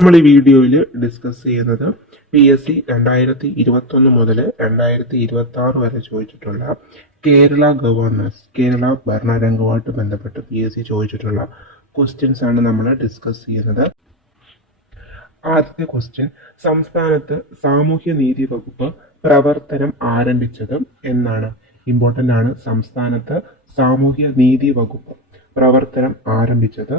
നമ്മൾ ഈ വീഡിയോയിൽ ഡിസ്കസ് ചെയ്യുന്നത് PSC 2021 മുതൽ 2026 വരെ ചോദിച്ചിട്ടുള്ള കേരള ഗവർണൻസ്, കേരള ഭരണരംഗവുമായിട്ട് ബന്ധപ്പെട്ട് PSC ചോദിച്ചിട്ടുള്ള ക്വസ്റ്റ്യൻസ് ആണ് നമ്മൾ ഡിസ്കസ് ചെയ്യുന്നത്. ആദ്യത്തെ ക്വസ്റ്റ്യൻ, സംസ്ഥാനത്ത് സാമൂഹ്യ നീതി വകുപ്പ് പ്രവർത്തനം ആരംഭിച്ചത് എന്നാണ്? ഇമ്പോർട്ടൻ്റ് ആണ്. സംസ്ഥാനത്ത് സാമൂഹ്യ നീതി വകുപ്പ് പ്രവർത്തനം ആരംഭിച്ചത്.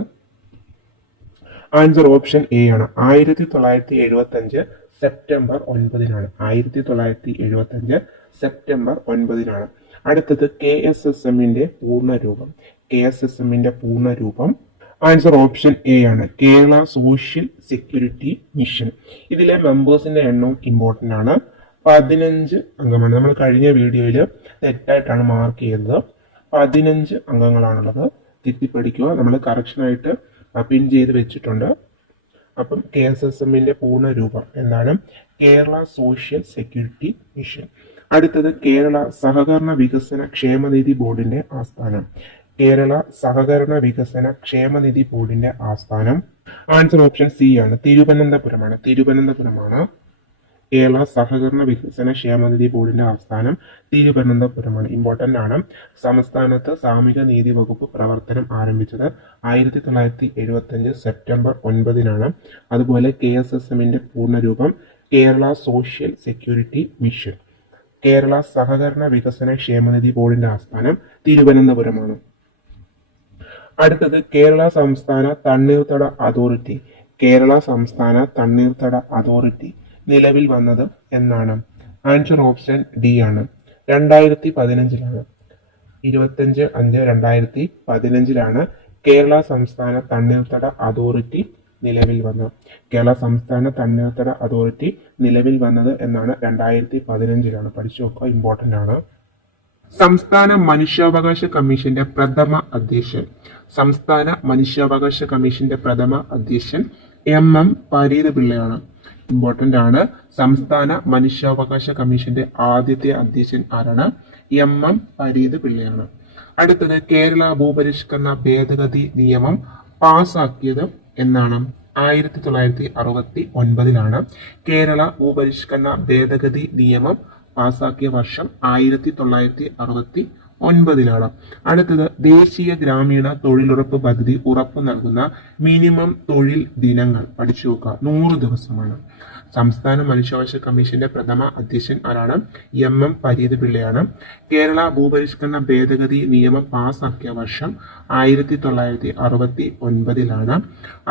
ആൻസർ ഓപ്ഷൻ എ ആണ്. 1975 സെപ്റ്റംബർ 9-നാണ്. 1975 സെപ്റ്റംബർ 9-നാണ്. അടുത്തത് KSSMന്റെ പൂർണ്ണരൂപം. KSSMന്റെ പൂർണ്ണരൂപം ആൻസർ ഓപ്ഷൻ എ ആണ്. Kerala social security mission. ഇതിലെ മെമ്പേഴ്സിന്റെ എണ്ണവും ഇമ്പോർട്ടൻ്റ് ആണ്. 15 അംഗമാണ്. നമ്മൾ കഴിഞ്ഞ വീഡിയോയിൽ തെറ്റായിട്ടാണ് മാർക്ക് ചെയ്തത്. 15 അംഗങ്ങളാണുള്ളത്. തിരുത്തിപ്പടിക്കുക. നമ്മൾ കറക്ഷനായിട്ട് പിൻ ചെയ്ത് വെച്ചിട്ടുണ്ട്. അപ്പം KSSMന്റെ പൂർണ്ണ രൂപം എന്താണ്? Kerala social security mission. അടുത്തത് കേരള സഹകരണ വികസന ക്ഷേമനിധി ബോർഡിന്റെ ആസ്ഥാനം. കേരള സഹകരണ വികസന ക്ഷേമനിധി ബോർഡിന്റെ ആസ്ഥാനം ആൻസർ ഓപ്ഷൻ സി ആണ്. തിരുവനന്തപുരമാണ്. കേരള സഹകരണ വികസന ക്ഷേമനിധി ബോർഡിന്റെ ആസ്ഥാനം തിരുവനന്തപുരമാണ്. ഇമ്പോർട്ടൻ്റ് ആണ്. സംസ്ഥാനത്ത് സാമൂഹിക നീതി വകുപ്പ് പ്രവർത്തനം ആരംഭിച്ചത് 1975 സെപ്റ്റംബർ 9-നാണ്. അതുപോലെ KSSMന്റെ പൂർണ്ണരൂപം Kerala social security mission. Kerala സഹകരണ വികസന ക്ഷേമനിധി ബോർഡിന്റെ ആസ്ഥാനം തിരുവനന്തപുരമാണ്. അടുത്തത് കേരള സംസ്ഥാന തണ്ണീർത്തട അതോറിറ്റി. കേരള സംസ്ഥാന തണ്ണീർത്തട അതോറിറ്റി നിലവിൽ വന്നത് എന്നാണ്? ആൻസർ ഓപ്ഷൻ ഡി ആണ്. 2015-ലാണ്. 25/5/2015-ലാണ് കേരള സംസ്ഥാന തണ്ണീർത്തട അതോറിറ്റി നിലവിൽ വന്നത്. കേരള സംസ്ഥാന തണ്ണീർത്തട അതോറിറ്റി നിലവിൽ വന്നത് എന്നാണ്? 2015-ലാണ്. പഠിച്ചു നോക്കുക, ഇമ്പോർട്ടൻ്റ് ആണ്. സംസ്ഥാന മനുഷ്യാവകാശ കമ്മീഷന്റെ പ്രഥമ അധ്യക്ഷൻ. സംസ്ഥാന മനുഷ്യാവകാശ കമ്മീഷന്റെ പ്രഥമ അധ്യക്ഷൻ MM പരീത് പിള്ളയാണ്. ഇമ്പോർട്ടൻ്റ് ആണ്. സംസ്ഥാന മനുഷ്യാവകാശ കമ്മീഷന്റെ ആദ്യത്തെ അധ്യക്ഷൻ ആരാണ്? MM പരീത് പിള്ളയാണ്. അടുത്തത് കേരള ഭൂപരിഷ്കരണ ഭേദഗതി നിയമം പാസാക്കിയത് എന്നാണ്? 1969-ലാണ്. കേരള ഭൂപരിഷ്കരണ ഭേദഗതി നിയമം പാസാക്കിയ വർഷം 1969-ലാണ്. അടുത്തത് ദേശീയ ഗ്രാമീണ തൊഴിലുറപ്പ് പദ്ധതി ഉറപ്പു നൽകുന്ന മിനിമം തൊഴിൽ ദിനങ്ങൾ. പഠിച്ചു നോക്കുക, 100 ദിവസമാണ്. സംസ്ഥാന മനുഷ്യാവകാശ കമ്മീഷന്റെ പ്രഥമ അധ്യക്ഷൻ ആരാണ്? MM പരീത് പിള്ളയാണ്. കേരള ഭൂപരിഷ്കരണ ഭേദഗതി നിയമം പാസാക്കിയ വർഷം 1969-ലാണ്.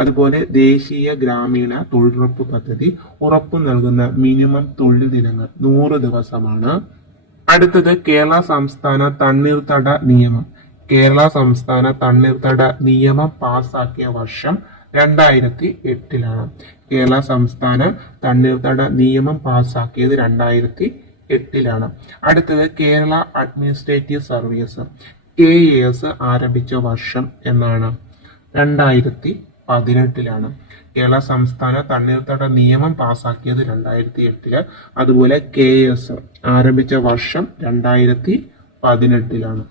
അതുപോലെ ദേശീയ ഗ്രാമീണ തൊഴിലുറപ്പ് പദ്ധതി ഉറപ്പു നൽകുന്ന മിനിമം തൊഴിൽ ദിനങ്ങൾ 100 ദിവസമാണ്. അടുത്തത് കേരള സംസ്ഥാന തണ്ണീർത്തട നിയമം. കേരള സംസ്ഥാന തണ്ണീർത്തട നിയമം പാസാക്കിയ വർഷം 2008-ലാണ്. കേരള സംസ്ഥാന തണ്ണീർത്തട നിയമം പാസാക്കിയത് 2008-ലാണ്. അടുത്തത് കേരള അഡ്മിനിസ്ട്രേറ്റീവ് സർവീസ് KAS ആരംഭിച്ച വർഷം എന്നാണ്? 2018-ലാണ്. കേരള സംസ്ഥാന തണ്ണീർത്തട നിയമം പാസാക്കിയത് 2008-ല്. അതുപോലെ KAS ആരംഭിച്ച വർഷം 2018-ലാണ്.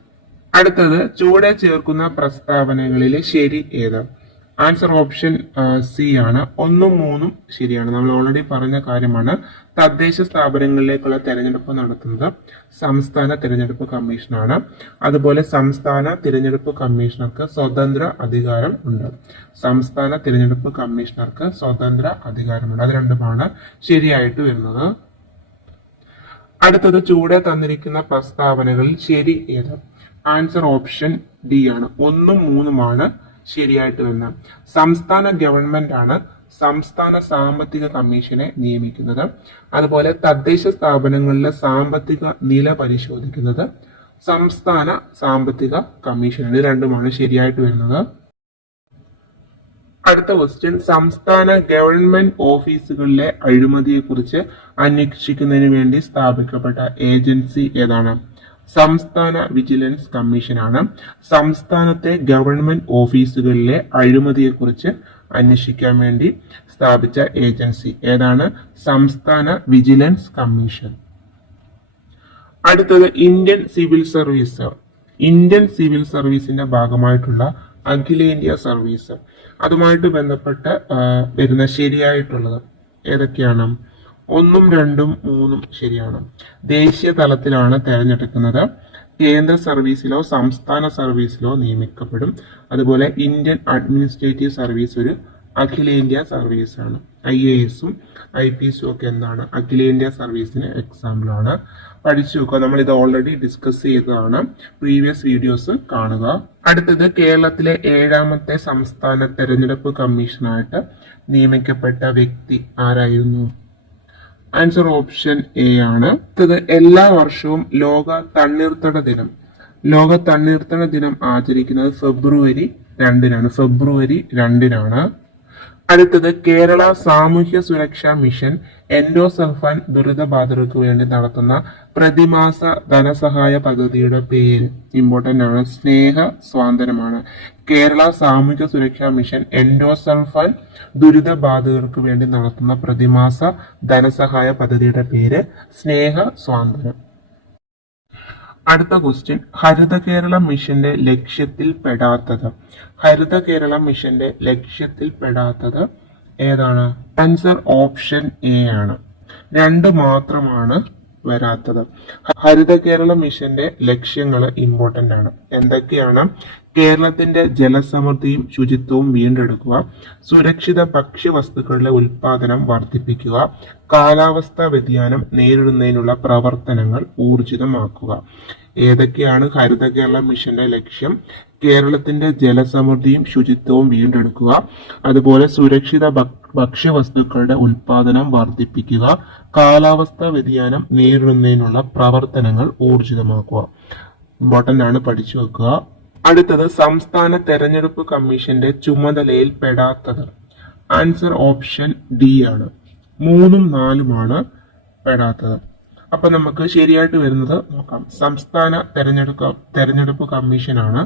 അടുത്തത് ചുവടെ ചേർക്കുന്ന പ്രസ്താവനകളിലെ ശരി ഏത്? ആൻസർ ഓപ്ഷൻ സി ആണ്. 1ഉം 3ഉം ശരിയാണ്. നമ്മൾ ഓൾറെഡി പറഞ്ഞ കാര്യമാണ്. തദ്ദേശ സ്ഥാപനങ്ങളിലേക്കുള്ള തെരഞ്ഞെടുപ്പ് നടത്തുന്നത് സംസ്ഥാന തിരഞ്ഞെടുപ്പ് കമ്മീഷനാണ്. അതുപോലെ സംസ്ഥാന തിരഞ്ഞെടുപ്പ് കമ്മീഷണർക്ക് സ്വതന്ത്ര അധികാരം ഉണ്ട്. സംസ്ഥാന തിരഞ്ഞെടുപ്പ് കമ്മീഷണർക്ക് സ്വതന്ത്ര അധികാരമുണ്ട്. അത് രണ്ടുമാണ് ശരിയായിട്ട് വരുന്നത്. അടുത്തത് ചുവടെ തന്നിരിക്കുന്ന പ്രസ്താവനകളിൽ ശരി ഏത്? ആൻസർ ഓപ്ഷൻ ഡി ആണ്. 1ഉം 3ഉമാണ് ശരിയായിട്ട് വരുന്നത്. സംസ്ഥാന ഗവൺമെന്റ് ആണ് സംസ്ഥാന സാമ്പത്തിക കമ്മീഷനെ നിയമിക്കുന്നത്. അതുപോലെ തദ്ദേശ സ്ഥാപനങ്ങളിലെ സാമ്പത്തിക നില പരിശോധിക്കുന്നത് സംസ്ഥാന സാമ്പത്തിക കമ്മീഷൻ. ഇത് രണ്ടുമാണ് ശരിയായിട്ട് വരുന്നത്. അടുത്ത ക്വസ്റ്റ്യൻ, സംസ്ഥാന ഗവൺമെന്റ് ഓഫീസുകളിലെ അഴിമതിയെക്കുറിച്ച് അന്വേഷിക്കുന്നതിന് വേണ്ടി സ്ഥാപിക്കപ്പെട്ട ഏജൻസി ഏതാണ്? സംസ്ഥാന വിജിലൻസ് കമ്മീഷനാണ്. സംസ്ഥാനത്തെ ഗവൺമെന്റ് ഓഫീസുകളിലെ അഴിമതിയെക്കുറിച്ച് അന്വേഷിക്കാൻ വേണ്ടി സ്ഥാപിച്ച ഏജൻസി ഏതാണ്? സംസ്ഥാന വിജിലൻസ് കമ്മീഷൻ. അടുത്തത് Indian civil service. Indian civil സർവീസിന്റെ ഭാഗമായിട്ടുള്ള അഖിലേന്ത്യാ സർവീസ്. അതുമായിട്ട് ബന്ധപ്പെട്ട് വരുന്ന ശരിയായിട്ടുള്ളത് ഏതൊക്കെയാണ്? 1, 2, 3 ശരിയാണ്. ദേശീയ തലത്തിലാണ് തെരഞ്ഞെടുക്കുന്നത്. കേന്ദ്ര സർവീസിലോ സംസ്ഥാന സർവീസിലോ നിയമിക്കപ്പെടും. അതുപോലെ ഇന്ത്യൻ അഡ്മിനിസ്ട്രേറ്റീവ് സർവീസ് ഒരു അഖിലേന്ത്യാ സർവീസാണ്. IAS-ഉം IPS-ഉം ഒക്കെ എന്താണ്? അഖിലേന്ത്യാ സർവീസിന് എക്സാമ്പിൾ ആണ്. പഠിച്ചു നോക്കുക. നമ്മൾ ഇത് ഓൾറെഡി ഡിസ്കസ് ചെയ്തതാണ്. പ്രീവിയസ് വീഡിയോസ് കാണുക. അടുത്തത് കേരളത്തിലെ 7ാമത്തെ സംസ്ഥാന തെരഞ്ഞെടുപ്പ് കമ്മീഷനായിട്ട് നിയമിക്കപ്പെട്ട വ്യക്തി ആരായിരുന്നു? ആൻസർ ഓപ്ഷൻ എ ആണ്. അടുത്തത് എല്ലാ വർഷവും ലോക തണ്ണീർത്തട ദിനം. ലോക തണ്ണീർത്തട ദിനം ആചരിക്കുന്നത് ഫെബ്രുവരി 2-നാണ്. അടുത്തത് കേരള സാമൂഹ്യ സുരക്ഷാ മിഷൻ എൻഡോസൾഫാൻ ദുരിതബാധിതർക്ക് വേണ്ടി നടത്തുന്ന പ്രതിമാസ ധനസഹായ പദ്ധതിയുടെ പേര് ഇമ്പോർട്ടന്റ് ആണ്. സ്നേഹ സ്വാതന്ത്ര്യമാണ്. കേരള സാമൂഹ്യ സുരക്ഷാ മിഷൻ എൻഡോസൾഫാൻ ദുരിതബാധിതർക്ക് വേണ്ടി നടത്തുന്ന പ്രതിമാസ ധനസഹായ പദ്ധതിയുടെ പേര് സ്നേഹ സ്വാതന്ത്ര്യം. അടുത്ത ക്വസ്റ്റ്യൻ, ഹരിത കേരളം മിഷന്റെ ലക്ഷ്യത്തിൽ പെടാത്തത്. ഹരിത കേരളം മിഷന്റെ ലക്ഷ്യത്തിൽ പെടാത്തത് ഏതാണ്? ആൻസർ ഓപ്ഷൻ എ ആണ്. 2 മാത്രമാണ് വരാത്തത്. ഹരിത കേരള മിഷന്റെ ലക്ഷ്യങ്ങൾ ഇമ്പോർട്ടന്റ് ആണ്. എന്തൊക്കെയാണ്? കേരളത്തിന്റെ ജലസമൃദ്ധിയും ശുചിത്വവും വീണ്ടെടുക്കുക, സുരക്ഷിത ഭക്ഷ്യവസ്തുക്കളുടെ ഉൽപാദനം വർദ്ധിപ്പിക്കുക, കാലാവസ്ഥാ വ്യതിയാനം നേരിടുന്നതിനുള്ള പ്രവർത്തനങ്ങൾ ഊർജിതമാക്കുക. ഏതൊക്കെയാണ് ഹരിത കേരള മിഷന്റെ ലക്ഷ്യം? കേരളത്തിന്റെ ജലസമൃദ്ധിയും ശുചിത്വവും വീണ്ടെടുക്കുക, അതുപോലെ സുരക്ഷിത ഭക്ഷ്യവസ്തുക്കളുടെ ഉൽപാദനം വർദ്ധിപ്പിക്കുക, കാലാവസ്ഥാ വ്യതിയാനം നേരിടുന്നതിനുള്ള പ്രവർത്തനങ്ങൾ ഊർജിതമാക്കുക. ഇമ്പോർട്ടന്റ് ആണ്, പഠിച്ചു വെക്കുക. അടുത്തത് സംസ്ഥാന തെരഞ്ഞെടുപ്പ് കമ്മീഷന്റെ ചുമതലയിൽ പെടാത്തത്. ആൻസർ ഓപ്ഷൻ ഡി ആണ്. 3ഉം 4ഉമാണ് പെടാത്തത്. അപ്പൊ നമുക്ക് ശരിയായിട്ട് വരുന്നത് നോക്കാം. സംസ്ഥാന തെരഞ്ഞെടുപ്പ് കമ്മീഷനാണ്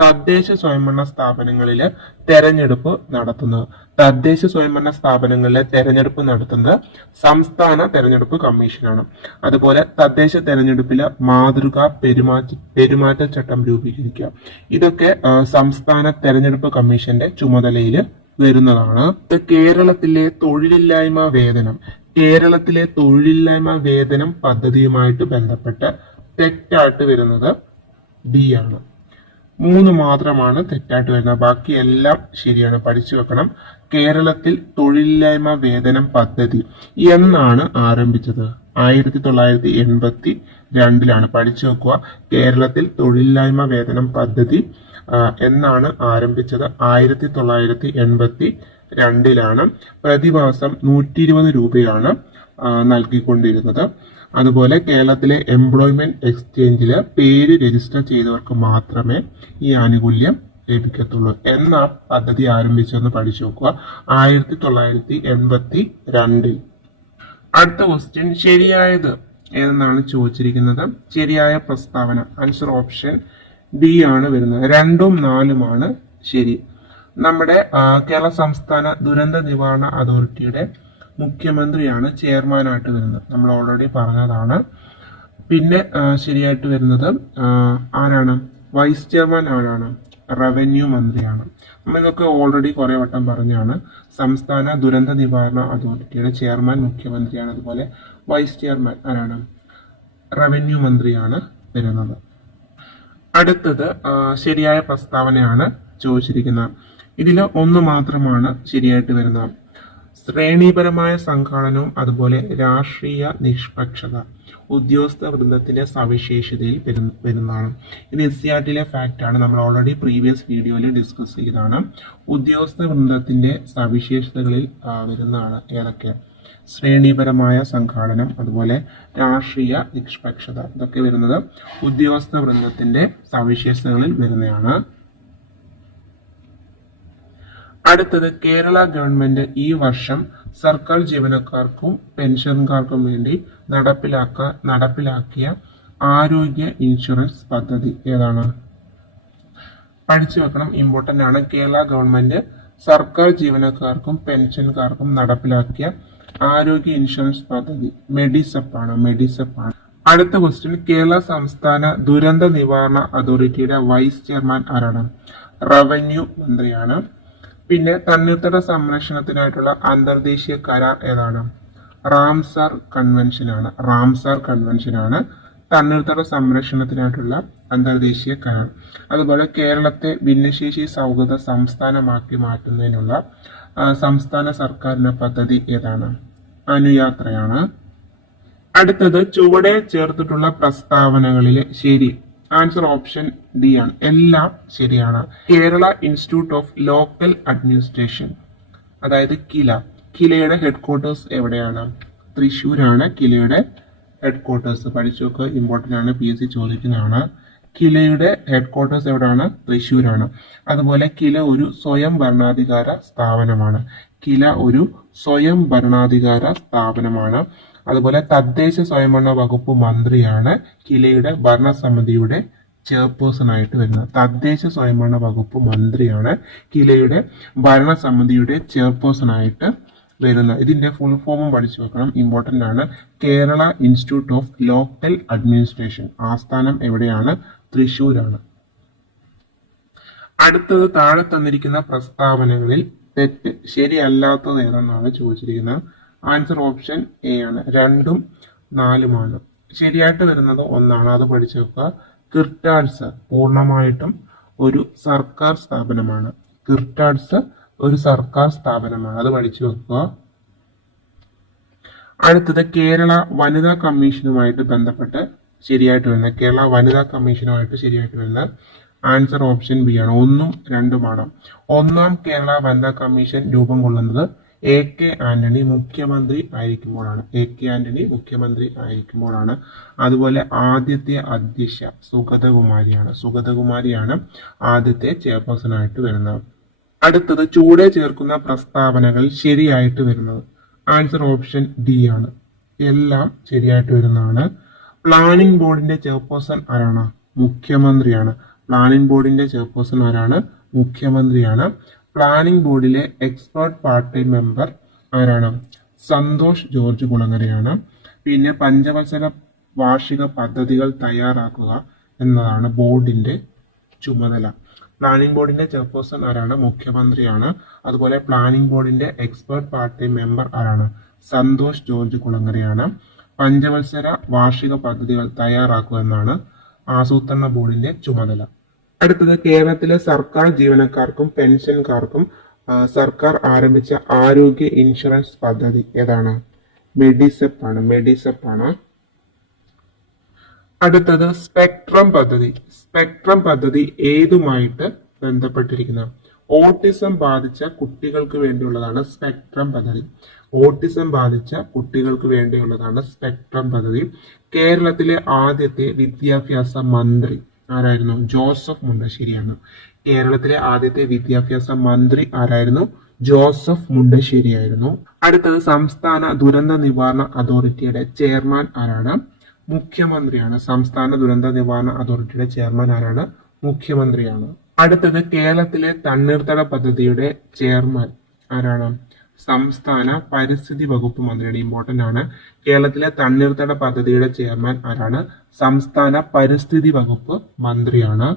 തദ്ദേശ സ്വയംഭരണ സ്ഥാപനങ്ങളിലെ തെരഞ്ഞെടുപ്പ് നടത്തുന്നത്. തദ്ദേശ സ്വയംഭരണ സ്ഥാപനങ്ങളിലെ തെരഞ്ഞെടുപ്പ് നടത്തുന്നത് സംസ്ഥാന തെരഞ്ഞെടുപ്പ് കമ്മീഷനാണ്. അതുപോലെ തദ്ദേശ തെരഞ്ഞെടുപ്പിലെ മാതൃകാ പെരുമാറ്റച്ചട്ടം രൂപീകരിക്കുക. ഇതൊക്കെ സംസ്ഥാന തെരഞ്ഞെടുപ്പ് കമ്മീഷന്റെ ചുമതലയിൽ വരുന്നതാണ്. കേരളത്തിലെ തൊഴിലില്ലായ്മ വേതനം പദ്ധതിയുമായിട്ട് ബന്ധപ്പെട്ട് തെറ്റായിട്ട് വരുന്നത് ഡി ആണ്. 3 മാത്രമാണ് തെറ്റായിട്ട് വരുന്നത്. ബാക്കി എല്ലാം ശരിയാണ്, പഠിച്ചു വെക്കണം. കേരളത്തിൽ തൊഴിലില്ലായ്മ വേതനം പദ്ധതി എന്നാണ് ആരംഭിച്ചത്? 1982-ലാണ്. പഠിച്ചു വെക്കുക. കേരളത്തിൽ തൊഴിലില്ലായ്മ വേതനം പദ്ധതി എന്നാണ് ആരംഭിച്ചത്? 1982-ലാണ്. പ്രതിമാസം 120 രൂപയാണ് നൽകിക്കൊണ്ടിരുന്നത്. അതുപോലെ കേരളത്തിലെ എംപ്ലോയ്മെന്റ് എക്സ്ചേഞ്ചിൽ പേര് രജിസ്റ്റർ ചെയ്തവർക്ക് മാത്രമേ ഈ ആനുകൂല്യം ലഭിക്കത്തുള്ളൂ. എന്ന പദ്ധതി ആരംഭിച്ചെന്ന് പഠിച്ചു നോക്കുക. 1982. അടുത്ത ക്വസ്റ്റ്യൻ, ശരിയായത് ഏതെന്നാണ് ചോദിച്ചിരിക്കുന്നത്? ശരിയായ പ്രസ്താവന ആൻസർ ഓപ്ഷൻ ഡി ആണ് വരുന്നത്. 2ഉം 4ഉമാണ് ശരി. നമ്മുടെ കേരള സംസ്ഥാന ദുരന്ത നിവാരണ അതോറിറ്റിയുടെ മുഖ്യമന്ത്രിയാണ് ചെയർമാനായിട്ട് വരുന്നത്. നമ്മൾ ഓൾറെഡി പറഞ്ഞതാണ്. പിന്നെ ശരിയായിട്ട് വരുന്നത് ആരാണ്? വൈസ് ചെയർമാൻ ആരാണ്? റവന്യൂ മന്ത്രിയാണ്. നമ്മൾ ഇതൊക്കെ ഓൾറെഡി കുറെ വട്ടം പറഞ്ഞാണ്. സംസ്ഥാന ദുരന്ത നിവാരണ അതോറിറ്റിയുടെ ചെയർമാൻ മുഖ്യമന്ത്രിയാണ്. അതുപോലെ വൈസ് ചെയർമാൻ ആരാണ്? റവന്യൂ മന്ത്രിയാണ് വരുന്നത്. അടുത്തത് ശരിയായ പ്രസ്താവനയാണ് ചോദിച്ചിരിക്കുന്നത്. ഇതിൽ 1 മാത്രമാണ് ശരിയായിട്ട് വരുന്നത്. ശ്രേണിപരമായ സംഘാടനവും അതുപോലെ രാഷ്ട്രീയ നിഷ്പക്ഷത ഉദ്യോഗസ്ഥ വൃന്ദത്തിന്റെ സവിശേഷതയിൽ വരുന്നതാണ്. ഇത് SCERT-ലെ ഫാക്റ്റ് ആണ്. നമ്മൾ ഓൾറെഡി പ്രീവിയസ് വീഡിയോയിൽ ഡിസ്കസ് ചെയ്തതാണ്. ഉദ്യോഗസ്ഥ വൃന്ദത്തിന്റെ സവിശേഷതകളിൽ വരുന്നതാണ് ഏതൊക്കെ? ശ്രേണിപരമായ സംഘാടനം, അതുപോലെ രാഷ്ട്രീയ നിഷ്പക്ഷത. ഇതൊക്കെ വരുന്നത് ഉദ്യോഗസ്ഥ വൃന്ദത്തിന്റെ സവിശേഷതകളിൽ വരുന്നതാണ്. അടുത്തത്, കേരള ഗവൺമെന്റ് ഈ വർഷം സർക്കാർ ജീവനക്കാർക്കും പെൻഷൻകാർക്കും വേണ്ടി നടപ്പിലാക്കിയ ആരോഗ്യ ഇൻഷുറൻസ് പദ്ധതി ഏതാണ്? പഠിച്ചു വെക്കണം, ഇമ്പോർട്ടന്റ് ആണ്. കേരള ഗവൺമെന്റ് സർക്കാർ ജീവനക്കാർക്കും പെൻഷൻകാർക്കും നടപ്പിലാക്കിയ ആരോഗ്യ ഇൻഷുറൻസ് പദ്ധതി മെഡിസെപ്പ് ആണ്. അടുത്ത ക്വസ്റ്റ്യൻ, കേരള സംസ്ഥാന ദുരന്ത നിവാരണ അതോറിറ്റിയുടെ വൈസ് ചെയർമാൻ ആരാണ്? റവന്യൂ മന്ത്രിയാണ്. പിന്നെ തണ്ണീർത്തട സംരക്ഷണത്തിനായിട്ടുള്ള അന്തർദേശീയ കരാർ ഏതാണ്? റാംസാർ കൺവെൻഷനാണ് തണ്ണീർത്തട സംരക്ഷണത്തിനായിട്ടുള്ള അന്തർദേശീയ കരാർ. അതുപോലെ കേരളത്തെ ഭിന്നശേഷി സൗഹൃദ സംസ്ഥാനമാക്കി മാറ്റുന്നതിനുള്ള സംസ്ഥാന സർക്കാരിന്റെ പദ്ധതി ഏതാണ്? അനുയാത്രയാണ്. അടുത്തത് ചുവടെ ചേർത്തിട്ടുള്ള പ്രസ്താവനകളിലെ ശരി. ആൻസർ ഓപ്ഷൻ ഡി ആണ്. എല്ലാം ശരിയാണ്. Kerala institute of local administration, അതായത് കിലയുടെ ഹെഡ്ക്വാർട്ടേഴ്സ് എവിടെയാണ്? തൃശ്ശൂരാണ് കിലയുടെ ഹെഡ്ക്വാർട്ടേഴ്സ്. പഠിച്ചു നോക്കുക, ഇമ്പോർട്ടൻ്റ് ആണ്, PSC ചോദിക്കുന്നതാണ്. കിലയുടെ ഹെഡ്ക്വാർട്ടേഴ്സ് എവിടെയാണ്? തൃശ്ശൂരാണ്. അതുപോലെ കില ഒരു സ്വയം ഭരണാധികാര സ്ഥാപനമാണ്. അതുപോലെ തദ്ദേശ സ്വയംഭരണ വകുപ്പ് മന്ത്രിയാണ് കിലയുടെ ഭരണസമിതിയുടെ ചെയർപേഴ്സൺ ആയിട്ട് വരുന്നത്. തദ്ദേശ സ്വയംഭരണ വകുപ്പ് മന്ത്രിയാണ് കിലയുടെ ഭരണസമിതിയുടെ ചെയർപേഴ്സൺ ആയിട്ട് വരുന്നത്. ഇതിന്റെ ഫുൾ ഫോമും പഠിച്ചു വെക്കണം, ഇമ്പോർട്ടൻ്റ് ആണ്. Kerala institute of local administration. ആസ്ഥാനം എവിടെയാണ്? തൃശ്ശൂരാണ്. അടുത്തത് താഴെ തന്നിരിക്കുന്ന പ്രസ്താവനകളിൽ തെറ്റ് ശരിയല്ലാത്തത് ഏതെന്നാണ് ചോദിച്ചിരിക്കുന്നത്. ആൻസർ ഓപ്ഷൻ എ ആണ്. 2ഉം 4ഉമാണ്. ശരിയായിട്ട് വരുന്നത് 1ആണ്, അത് പഠിച്ചു വെക്കുക. കിർട്ടാഡ്സ് പൂർണ്ണമായിട്ടും ഒരു സർക്കാർ സ്ഥാപനമാണ്. അത് പഠിച്ചു വെക്കുക. അടുത്തത് കേരള വനിതാ കമ്മീഷനുമായിട്ട് ബന്ധപ്പെട്ട് ശരിയായിട്ട് വരുന്ന ആൻസർ ഓപ്ഷൻ ബി ആണ്. 1ഉം 2ഉമാണ്. 1ാം കേരള വനിതാ കമ്മീഷൻ രൂപം കൊള്ളുന്നത് AK ആന്റണി മുഖ്യമന്ത്രി ആയിരിക്കുമ്പോഴാണ്. അതുപോലെ ആദ്യത്തെ അധ്യക്ഷ സുഗതകുമാരിയാണ് ആദ്യത്തെ ചെയർപേഴ്സൺ ആയിട്ട് വരുന്നത്. അടുത്തത് ചൂടെ ചേർക്കുന്ന പ്രസ്താവനകൾ ശരിയായിട്ട് വരുന്നത്. ആൻസർ ഓപ്ഷൻ ഡി ആണ്. എല്ലാം ശരിയായിട്ട് വരുന്നതാണ്. പ്ലാനിംഗ് ബോർഡിന്റെ ചെയർപേഴ്സൺ ആരാണ്? മുഖ്യമന്ത്രിയാണ്. പ്ലാനിംഗ് ബോർഡിലെ എക്സ്പേർട്ട് പാർട്ട് ടൈം മെമ്പർ ആരാണ്? സന്തോഷ് ജോർജ് കുളങ്ങരയാണ്. പിന്നെ പഞ്ചവത്സര വാർഷിക പദ്ധതികൾ തയ്യാറാക്കുക എന്നതാണ് ബോർഡിന്റെ ചുമതല. പ്ലാനിംഗ് ബോർഡിന്റെ ചെയർപേഴ്സൺ ആരാണ്? മുഖ്യമന്ത്രിയാണ്. അതുപോലെ പ്ലാനിംഗ് ബോർഡിന്റെ എക്സ്പേർട്ട് പാർട്ട് ടൈം മെമ്പർ ആരാണ്? സന്തോഷ് ജോർജ് കുളങ്ങരയാണ്. പഞ്ചവത്സര വാർഷിക പദ്ധതികൾ തയ്യാറാക്കുക എന്നാണ് ആസൂത്രണ ബോർഡിന്റെ ചുമതല. അടുത്തത് കേരളത്തിലെ സർക്കാർ ജീവനക്കാർക്കും പെൻഷൻകാർക്കും സർക്കാർ ആരംഭിച്ച ആരോഗ്യ ഇൻഷുറൻസ് പദ്ധതി ഏതാണ്? മെഡിസെപ്പ് ആണ്. അടുത്തത് സ്പെക്ട്രം പദ്ധതി ഏതുമായിട്ട് ബന്ധപ്പെട്ടിരിക്കുന്ന? ഓട്ടിസം ബാധിച്ച കുട്ടികൾക്ക് വേണ്ടിയുള്ളതാണ് സ്പെക്ട്രം പദ്ധതി. കേരളത്തിലെ ആദ്യത്തെ വിദ്യാഭ്യാസ മന്ത്രി ആരായിരുന്നു? ജോസഫ് മുണ്ടശ്ശേരിയായിരുന്നു. അടുത്തത് സംസ്ഥാന ദുരന്ത നിവാരണ അതോറിറ്റിയുടെ ചെയർമാൻ ആരാണ്? മുഖ്യമന്ത്രിയാണ്. അടുത്തത് കേരളത്തിലെ തണ്ണീർത്തട പദ്ധതിയുടെ ചെയർമാൻ ആരാണ്? സംസ്ഥാന പരിസ്ഥിതി വകുപ്പ് മന്ത്രിയാണ്. ഇമ്പോർട്ടന്റ് ആണ്. കേരളത്തിലെ തണ്ണീർത്തട പദ്ധതിയുടെ ചെയർമാൻ ആരാണ്? സംസ്ഥാന പരിസ്ഥിതി വകുപ്പ് മന്ത്രിയാണ്.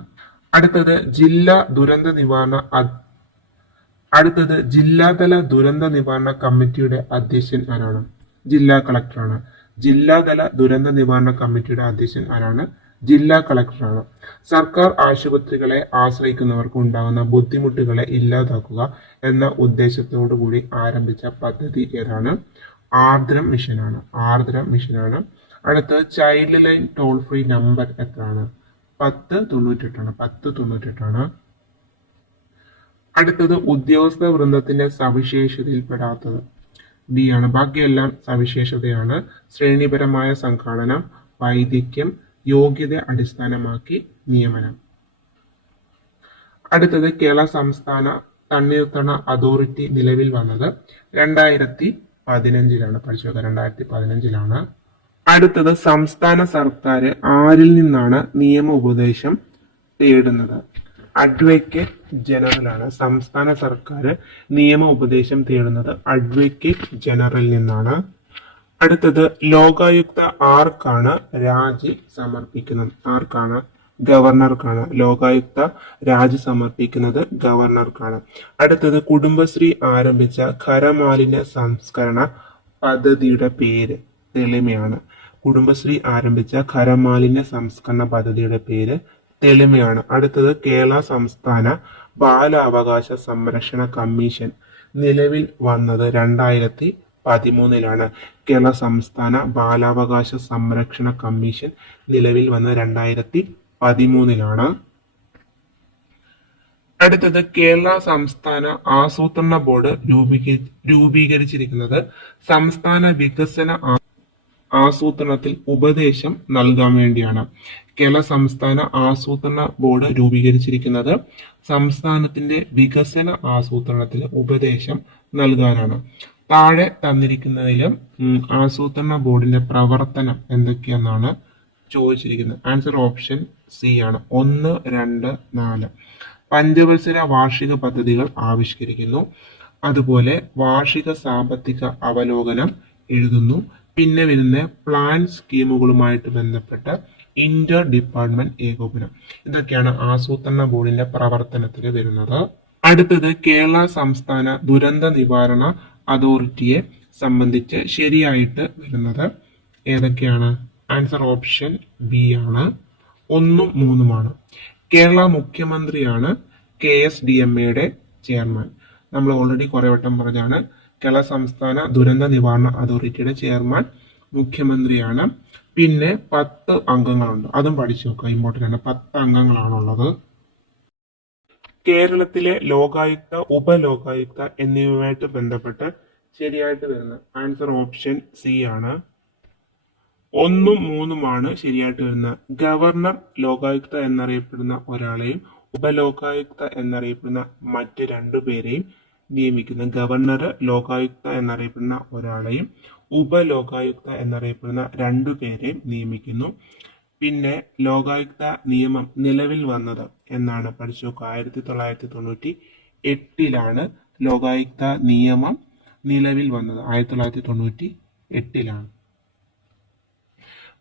അടുത്തത് ജില്ലാതല ദുരന്ത നിവാരണ കമ്മിറ്റിയുടെ അധ്യക്ഷൻ ആരാണ്? ജില്ലാ കളക്ടറാണ്. സർക്കാർ ആശുപത്രികളെ ആശ്രയിക്കുന്നവർക്ക് ഉണ്ടാകുന്ന ബുദ്ധിമുട്ടുകളെ ഇല്ലാതാക്കുക എന്ന ഉദ്ദേശത്തോടു കൂടി ആരംഭിച്ച പദ്ധതി ഏതാണ്? ആർദ്രം മിഷനാണ്. അടുത്ത child line toll free number എത്രയാണ്? 1098ആണ്. അടുത്തത് ഉദ്യോഗസ്ഥ വൃന്ദത്തിന്റെ സവിശേഷതയിൽപ്പെടാത്തത് ബി ആണ്. ബാക്കിയെല്ലാം സവിശേഷതയാണ്. ശ്രേണിപരമായ സംഘാടനം, വൈദഗ്ധ്യം, യോഗ്യത അടിസ്ഥാനമാക്കി നിയമനം. അടുത്തത് കേരള സംസ്ഥാന തണ്ണീർത്തട അതോറിറ്റി നിലവിൽ വന്നത് 2015 2015. അടുത്തത് സംസ്ഥാന സർക്കാർ ആരിൽ നിന്നാണ് നിയമ ഉപദേശം തേടുന്നത്? അഡ്വക്കേറ്റ് ജനറൽ ആണ്. സംസ്ഥാന സർക്കാർ നിയമ ഉപദേശം തേടുന്നത് അഡ്വക്കേറ്റ് ജനറൽ നിന്നാണ്. അടുത്തത് ലോകായുക്ത ആർക്കാണ് രാജി സമർപ്പിക്കുന്നത്? ഗവർണർക്കാണ്. ലോകായുക്ത രാജി സമർപ്പിക്കുന്നത് ഗവർണർക്കാണ്. അടുത്തത് കുടുംബശ്രീ ആരംഭിച്ച ഖരമാലിന്യ സംസ്കരണ പദ്ധതിയുടെ പേര് തെളിമയാണ്. കുടുംബശ്രീ ആരംഭിച്ച ഖരമാലിന്യ സംസ്കരണ പദ്ധതിയുടെ പേര് തെളിമയാണ്. അടുത്തത് കേരള സംസ്ഥാന ബാലാവകാശ സംരക്ഷണ കമ്മീഷൻ നിലവിൽ വന്നത് 2013 കേരള സംസ്ഥാന ബാലാവകാശ സംരക്ഷണ കമ്മീഷൻ നിലവിൽ വന്നത് 2013. അടുത്തത് കേരള സംസ്ഥാന ആസൂത്രണ ബോർഡ് രൂപീകരിച്ചിരിക്കുന്നത് സംസ്ഥാന വികസന ആസൂത്രണത്തിൽ ഉപദേശം നൽകാൻ വേണ്ടിയാണ്. കേരള സംസ്ഥാന ആസൂത്രണ ബോർഡ് രൂപീകരിച്ചിരിക്കുന്നത് സംസ്ഥാനത്തിന്റെ വികസന ആസൂത്രണത്തിൽ ഉപദേശം നൽകാനാണ്. താഴെ തന്നിരിക്കുന്നതിലും ആസൂത്രണ ബോർഡിന്റെ പ്രവർത്തനം എന്തൊക്കെയെന്നാണ് ചോദിച്ചിരിക്കുന്നത്. ആൻസർ ഓപ്ഷൻ സി ആണ്. 1, 2, 4 പഞ്ചവത്സര വാർഷിക പദ്ധതികൾ ആവിഷ്കരിക്കുന്നു. അതുപോലെ വാർഷിക സാമ്പത്തിക അവലോകനം എഴുതുന്നു. പിന്നെ വരുന്ന പ്ലാൻ സ്കീമുകളുമായിട്ട് ബന്ധപ്പെട്ട ഇന്റർ ഡിപ്പാർട്ട്മെന്റ് ഏകോപനം. ഇതൊക്കെയാണ് ആസൂത്രണ ബോർഡിന്റെ പ്രവർത്തനത്തിൽ വരുന്നത്. അടുത്തത് കേരള സംസ്ഥാന ദുരന്ത നിവാരണ അതോറിറ്റിയെ സംബന്ധിച്ച് ശരിയായിട്ട് വരുന്നത് ഏതൊക്കെയാണ്? ആൻസർ ഓപ്ഷൻ ബി ആണ്. 1, 3 കേരള മുഖ്യമന്ത്രിയാണ് KSDMA ചെയർമാൻ. നമ്മൾ ഓൾറെഡി കുറെ വട്ടം പറഞ്ഞാണ്. കേരള സംസ്ഥാന ദുരന്ത നിവാരണ അതോറിറ്റിയുടെ ചെയർമാൻ മുഖ്യമന്ത്രിയാണ്. പിന്നെ 10 അംഗങ്ങളുണ്ട്. അതും പഠിച്ചു നോക്കുക, ഇമ്പോർട്ടൻ്റ് ആണ്. 10 അംഗങ്ങളാണുള്ളത്. കേരളത്തിലെ ലോകായുക്ത, ഉപലോകായുക്ത എന്നിവയുമായിട്ട് ബന്ധപ്പെട്ട് ശരിയായിട്ട് വരുന്നത് ആൻസർ ഓപ്ഷൻ സി ആണ്. 1, 3 ശരിയായിട്ട് വരുന്നത്. ഗവർണർ ലോകായുക്ത എന്നറിയപ്പെടുന്ന ഒരാളെയും ഉപലോകായുക്ത എന്നറിയപ്പെടുന്ന മറ്റ് 2 പേരെയും നിയമിക്കുന്നു. ഗവർണർ ലോകായുക്ത എന്നറിയപ്പെടുന്ന ഒരാളെയും ഉപലോകായുക്ത എന്നറിയപ്പെടുന്ന 2 പേരെയും നിയമിക്കുന്നു. പിന്നെ ലോകായുക്ത നിയമം നിലവിൽ വന്നത് എന്നാണ് പഠിച്ചു നോക്കുക. 1998 ലോകായുക്ത നിയമം നിലവിൽ വന്നത്. 1998.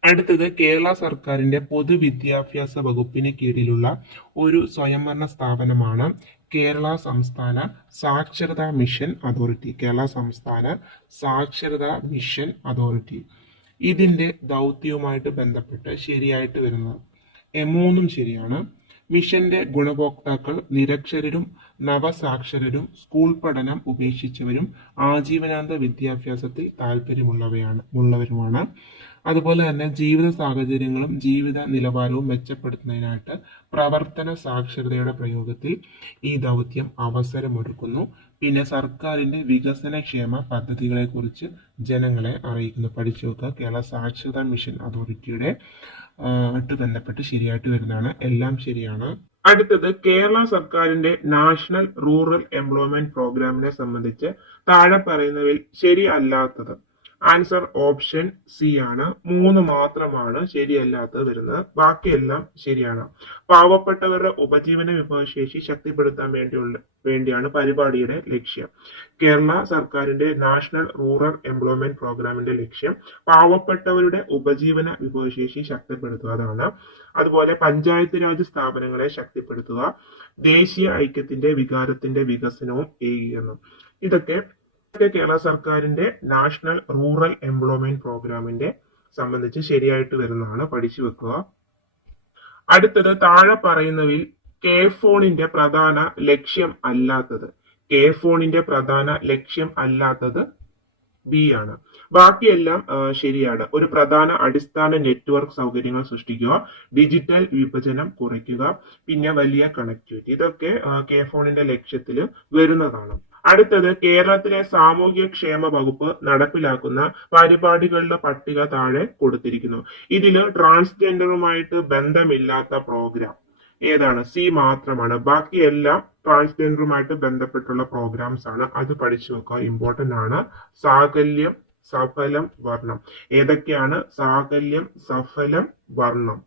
അടുത്തത് കേരള സർക്കാരിന്റെ പൊതുവിദ്യാഭ്യാസ വകുപ്പിന് കീഴിലുള്ള ഒരു സ്വയംഭരണ സ്ഥാപനമാണ് കേരള സംസ്ഥാന സാക്ഷരതാ മിഷൻ അതോറിറ്റി. കേരള സംസ്ഥാന സാക്ഷരതാ മിഷൻ അതോറിറ്റി. ഇതിന്റെ ദൗത്യവുമായിട്ട് ബന്ധപ്പെട്ട് ശരിയായിട്ട് വരുന്നത് 3 ശരിയാണ്. മിഷന്റെ ഗുണഭോക്താക്കൾ നിരക്ഷരരും നവസാക്ഷരരും സ്കൂൾ പഠനം ഉപേക്ഷിച്ചവരും ആജീവനാന്ത വിദ്യാഭ്യാസത്തിൽ താല്പര്യമുള്ളവരുമാണ്. അതുപോലെ തന്നെ ജീവിത സാഹചര്യങ്ങളും ജീവിത നിലവാരവും മെച്ചപ്പെടുത്തുന്നതിനായിട്ട് പ്രവർത്തന സാക്ഷരതയുടെ പ്രയോഗത്തിൽ ഈ ദൗത്യം അവസരമൊരുക്കുന്നു. പിന്നെ സർക്കാരിന്റെ വികസനക്ഷേമ പദ്ധതികളെ കുറിച്ച് ജനങ്ങളെ അറിയിക്കുന്നു. പഠിച്ചു നോക്കുക. കേരള സാക്ഷരതാ മിഷൻ അതോറിറ്റിയുടെ ആയിട്ട് ബന്ധപ്പെട്ട് ശരിയായിട്ട് വരുന്നതാണ്. എല്ലാം ശരിയാണ്. അടുത്തത് കേരള സർക്കാരിന്റെ നാഷണൽ റൂറൽ എംപ്ലോയ്മെന്റ് പ്രോഗ്രാമിനെ സംബന്ധിച്ച് താഴെ പറയുന്നതിൽ ശരിയല്ലാത്തത്. ആൻസർ ഓപ്ഷൻ സി ആണ്. 3 മാത്രമാണ് ശരിയല്ലാത്തത് വരുന്നത്. ബാക്കിയെല്ലാം ശരിയാണ്. പാവപ്പെട്ടവരുടെ ഉപജീവന വിഭവശേഷി ശക്തിപ്പെടുത്താൻ വേണ്ടിയാണ് പരിപാടിയുടെ ലക്ഷ്യം. കേരള സർക്കാരിന്റെ നാഷണൽ റൂറൽ എംപ്ലോയ്മെന്റ് പ്രോഗ്രാമിന്റെ ലക്ഷ്യം പാവപ്പെട്ടവരുടെ ഉപജീവന വിഭവശേഷി ശക്തിപ്പെടുത്തുക. അതാണ്. അതുപോലെ പഞ്ചായത്ത് രാജ് സ്ഥാപനങ്ങളെ ശക്തിപ്പെടുത്തുക, ദേശീയ ഐക്യത്തിന്റെ വികാരത്തിന്റെ വികസനവും ഏകീകരണം. ഇതൊക്കെ കേരള സർക്കാരിന്റെ നാഷണൽ റൂറൽ എംപ്ലോയ്മെന്റ് പ്രോഗ്രാമിന്റെ സംബന്ധിച്ച് ശരിയായിട്ട് വരുന്നതാണ്. പഠിച്ചു വെക്കുക. അടുത്തത് താഴെ പറയുന്നതിൽ കെ-ഫോണിന്റെ പ്രധാന ലക്ഷ്യം അല്ലാത്തത് ബി ആണ്. ബാക്കിയെല്ലാം ശരിയാണ്. ഒരു പ്രധാന അടിസ്ഥാന നെറ്റ്വർക്ക് സൗകര്യങ്ങൾ സൃഷ്ടിക്കുക, ഡിജിറ്റൽ വിഭജനം കുറയ്ക്കുക, പിന്നെ വലിയ കണക്ടിവിറ്റി. ഇതൊക്കെ കെ-ഫോണിന്റെ ലക്ഷ്യത്തിൽ വരുന്നതാണ്. അടുത്തത് കേരളത്തിലെ സാമൂഹ്യക്ഷേമ വകുപ്പ് നടപ്പിലാക്കുന്ന പരിപാടികളുടെ പട്ടിക താഴെ കൊടുത്തിരിക്കുന്നു. ഇതിൽ ട്രാൻസ്ജെൻഡറുമായിട്ട് ബന്ധമില്ലാത്ത പ്രോഗ്രാം ഏതാണ്? സി മാത്രമാണ്. ബാക്കിയെല്ലാം ട്രാൻസ്ജെൻഡറുമായിട്ട് ബന്ധപ്പെട്ടുള്ള പ്രോഗ്രാംസ് ആണ്. അത് പഠിച്ചു വെക്കുക, ഇമ്പോർട്ടന്റ് ആണ്. സാകല്യം, സഫലം, വർണ്ണം. ഏതൊക്കെയാണ്? സാകല്യം, സഫലം, വർണ്ണം.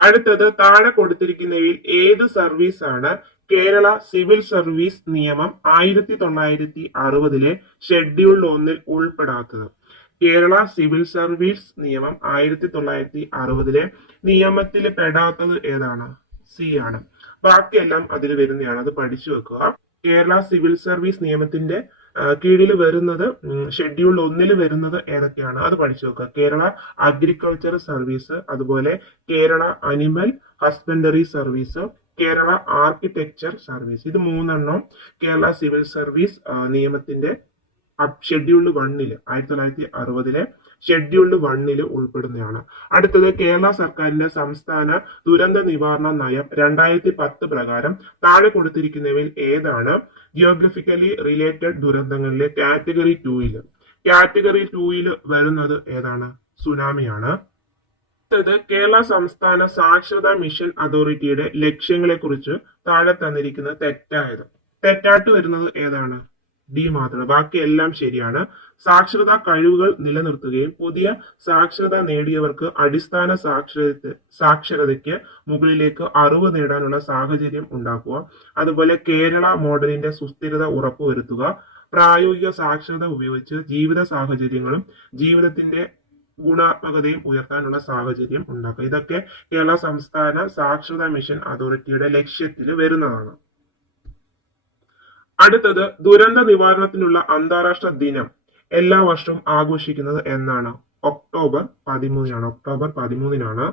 അടുത്തത് താഴെ കൊടുത്തിരിക്കുന്നവയിൽ ഏത് സർവീസ് ആണ് കേരള സിവിൽ സർവീസ് നിയമം 1960 ഷെഡ്യൂൾ 1 ഉൾപ്പെടാത്തത്? കേരള സിവിൽ സർവീസ് നിയമം 1960 നിയമത്തിൽ പെടാത്തത് ഏതാണ്? സി ആണ്. ബാക്കിയെല്ലാം അതിൽ വരുന്നതാണ്, അത് പഠിച്ചു വെക്കുക. കേരള സിവിൽ സർവീസ് നിയമത്തിന്റെ കീഴിൽ വരുന്നത് ഷെഡ്യൂൾ 1 വരുന്നത് ഏതൊക്കെയാണ് അത് പഠിച്ചു വെക്കുക. കേരള അഗ്രികൾച്ചർ സർവീസ്, അതുപോലെ Kerala animal husbandry service, Kerala architecture service. ഇത് മൂന്നെണ്ണം കേരള സിവിൽ സർവീസ് നിയമത്തിന്റെ ഷെഡ്യൂൾ 1 1960 ഷെഡ്യൂൾ 1 ഉൾപ്പെടുന്നതാണ്. അടുത്തത് കേരള സർക്കാരിന്റെ സംസ്ഥാന ദുരന്ത നിവാരണ നയം 2010 പ്രകാരം താഴെ കൊടുത്തിരിക്കുന്നവയിൽ ഏതാണ് ജിയോഗ്രഫിക്കലി റിലേറ്റഡ് ദുരന്തങ്ങളിലെ കാറ്റഗറി 2 കാറ്റഗറി 2 വരുന്നത് ഏതാണ്? സുനാമിയാണ്. അടുത്തത് കേരള സംസ്ഥാന സാക്ഷരതാ മിഷൻ അതോറിറ്റിയുടെ ലക്ഷ്യങ്ങളെ കുറിച്ച് താഴെ തന്നിരിക്കുന്നത് തെറ്റായിട്ട് വരുന്നത് ഏതാണ്? ഡി മാത്രം. ബാക്കി എല്ലാം ശരിയാണ്. സാക്ഷരതാ കഴിവുകൾ നിലനിർത്തുകയും പുതിയ സാക്ഷരത നേടിയവർക്ക് അടിസ്ഥാന സാക്ഷരതയ്ക്ക് മുകളിലേക്ക് അറിവ് നേടാനുള്ള സാഹചര്യം ഉണ്ടാക്കുക, അതുപോലെ കേരള മോഡലിന്റെ സുസ്ഥിരത ഉറപ്പുവരുത്തുക, പ്രായോഗിക സാക്ഷരത ഉപയോഗിച്ച് ജീവിത സാഹചര്യങ്ങളും ജീവിതത്തിന്റെ ഗുണാത്മകതയും ഉയർത്താനുള്ള സാഹചര്യം ഉണ്ടാക്കുക. ഇതൊക്കെ കേരള സംസ്ഥാന സാക്ഷരതാ മിഷൻ അതോറിറ്റിയുടെ ലക്ഷ്യത്തിൽ വരുന്നതാണ്. അടുത്തത് ദുരന്ത നിവാരണത്തിനുള്ള അന്താരാഷ്ട്ര ദിനം എല്ലാ വർഷവും ആഘോഷിക്കുന്നത് എന്നാണ്? October 13 October 13.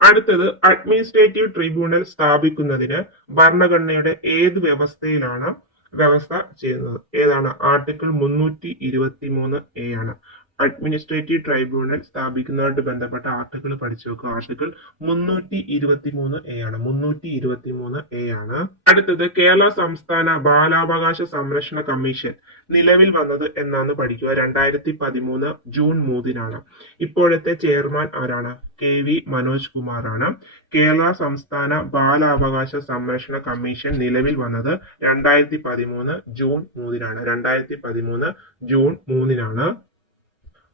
അടുത്തത് അഡ്മിനിസ്ട്രേറ്റീവ് ട്രിബ്യൂണൽ സ്ഥാപിക്കുന്നതിന് ഭരണഘടനയുടെ ഏത് വ്യവസ്ഥ ചെയ്യുന്നത് ഏതാണ്? ആർട്ടിക്കിൾ 323A ആണ്. അഡ്മിനിസ്ട്രേറ്റീവ് ട്രൈബ്യൂണൽ സ്ഥാപിക്കുന്നതുമായിട്ട് ബന്ധപ്പെട്ട ആർട്ടിക്കിൾ പഠിച്ചു വെക്കുക. ആർട്ടിക്കിൾ 323A ആണ്. 323A ആണ്. അടുത്തത് കേരള സംസ്ഥാന ബാലാവകാശ സംരക്ഷണ കമ്മീഷൻ നിലവിൽ വന്നത് എന്നാണ് പഠിക്കുക. 2013 ജൂൺ 3 ഇപ്പോഴത്തെ ചെയർമാൻ ആരാണ്? KV മനോജ് കുമാർ ആണ്. കേരള സംസ്ഥാന ബാലാവകാശ സംരക്ഷണ കമ്മീഷൻ നിലവിൽ വന്നത് 2013 ജൂൺ 3 2013 ജൂൺ 3.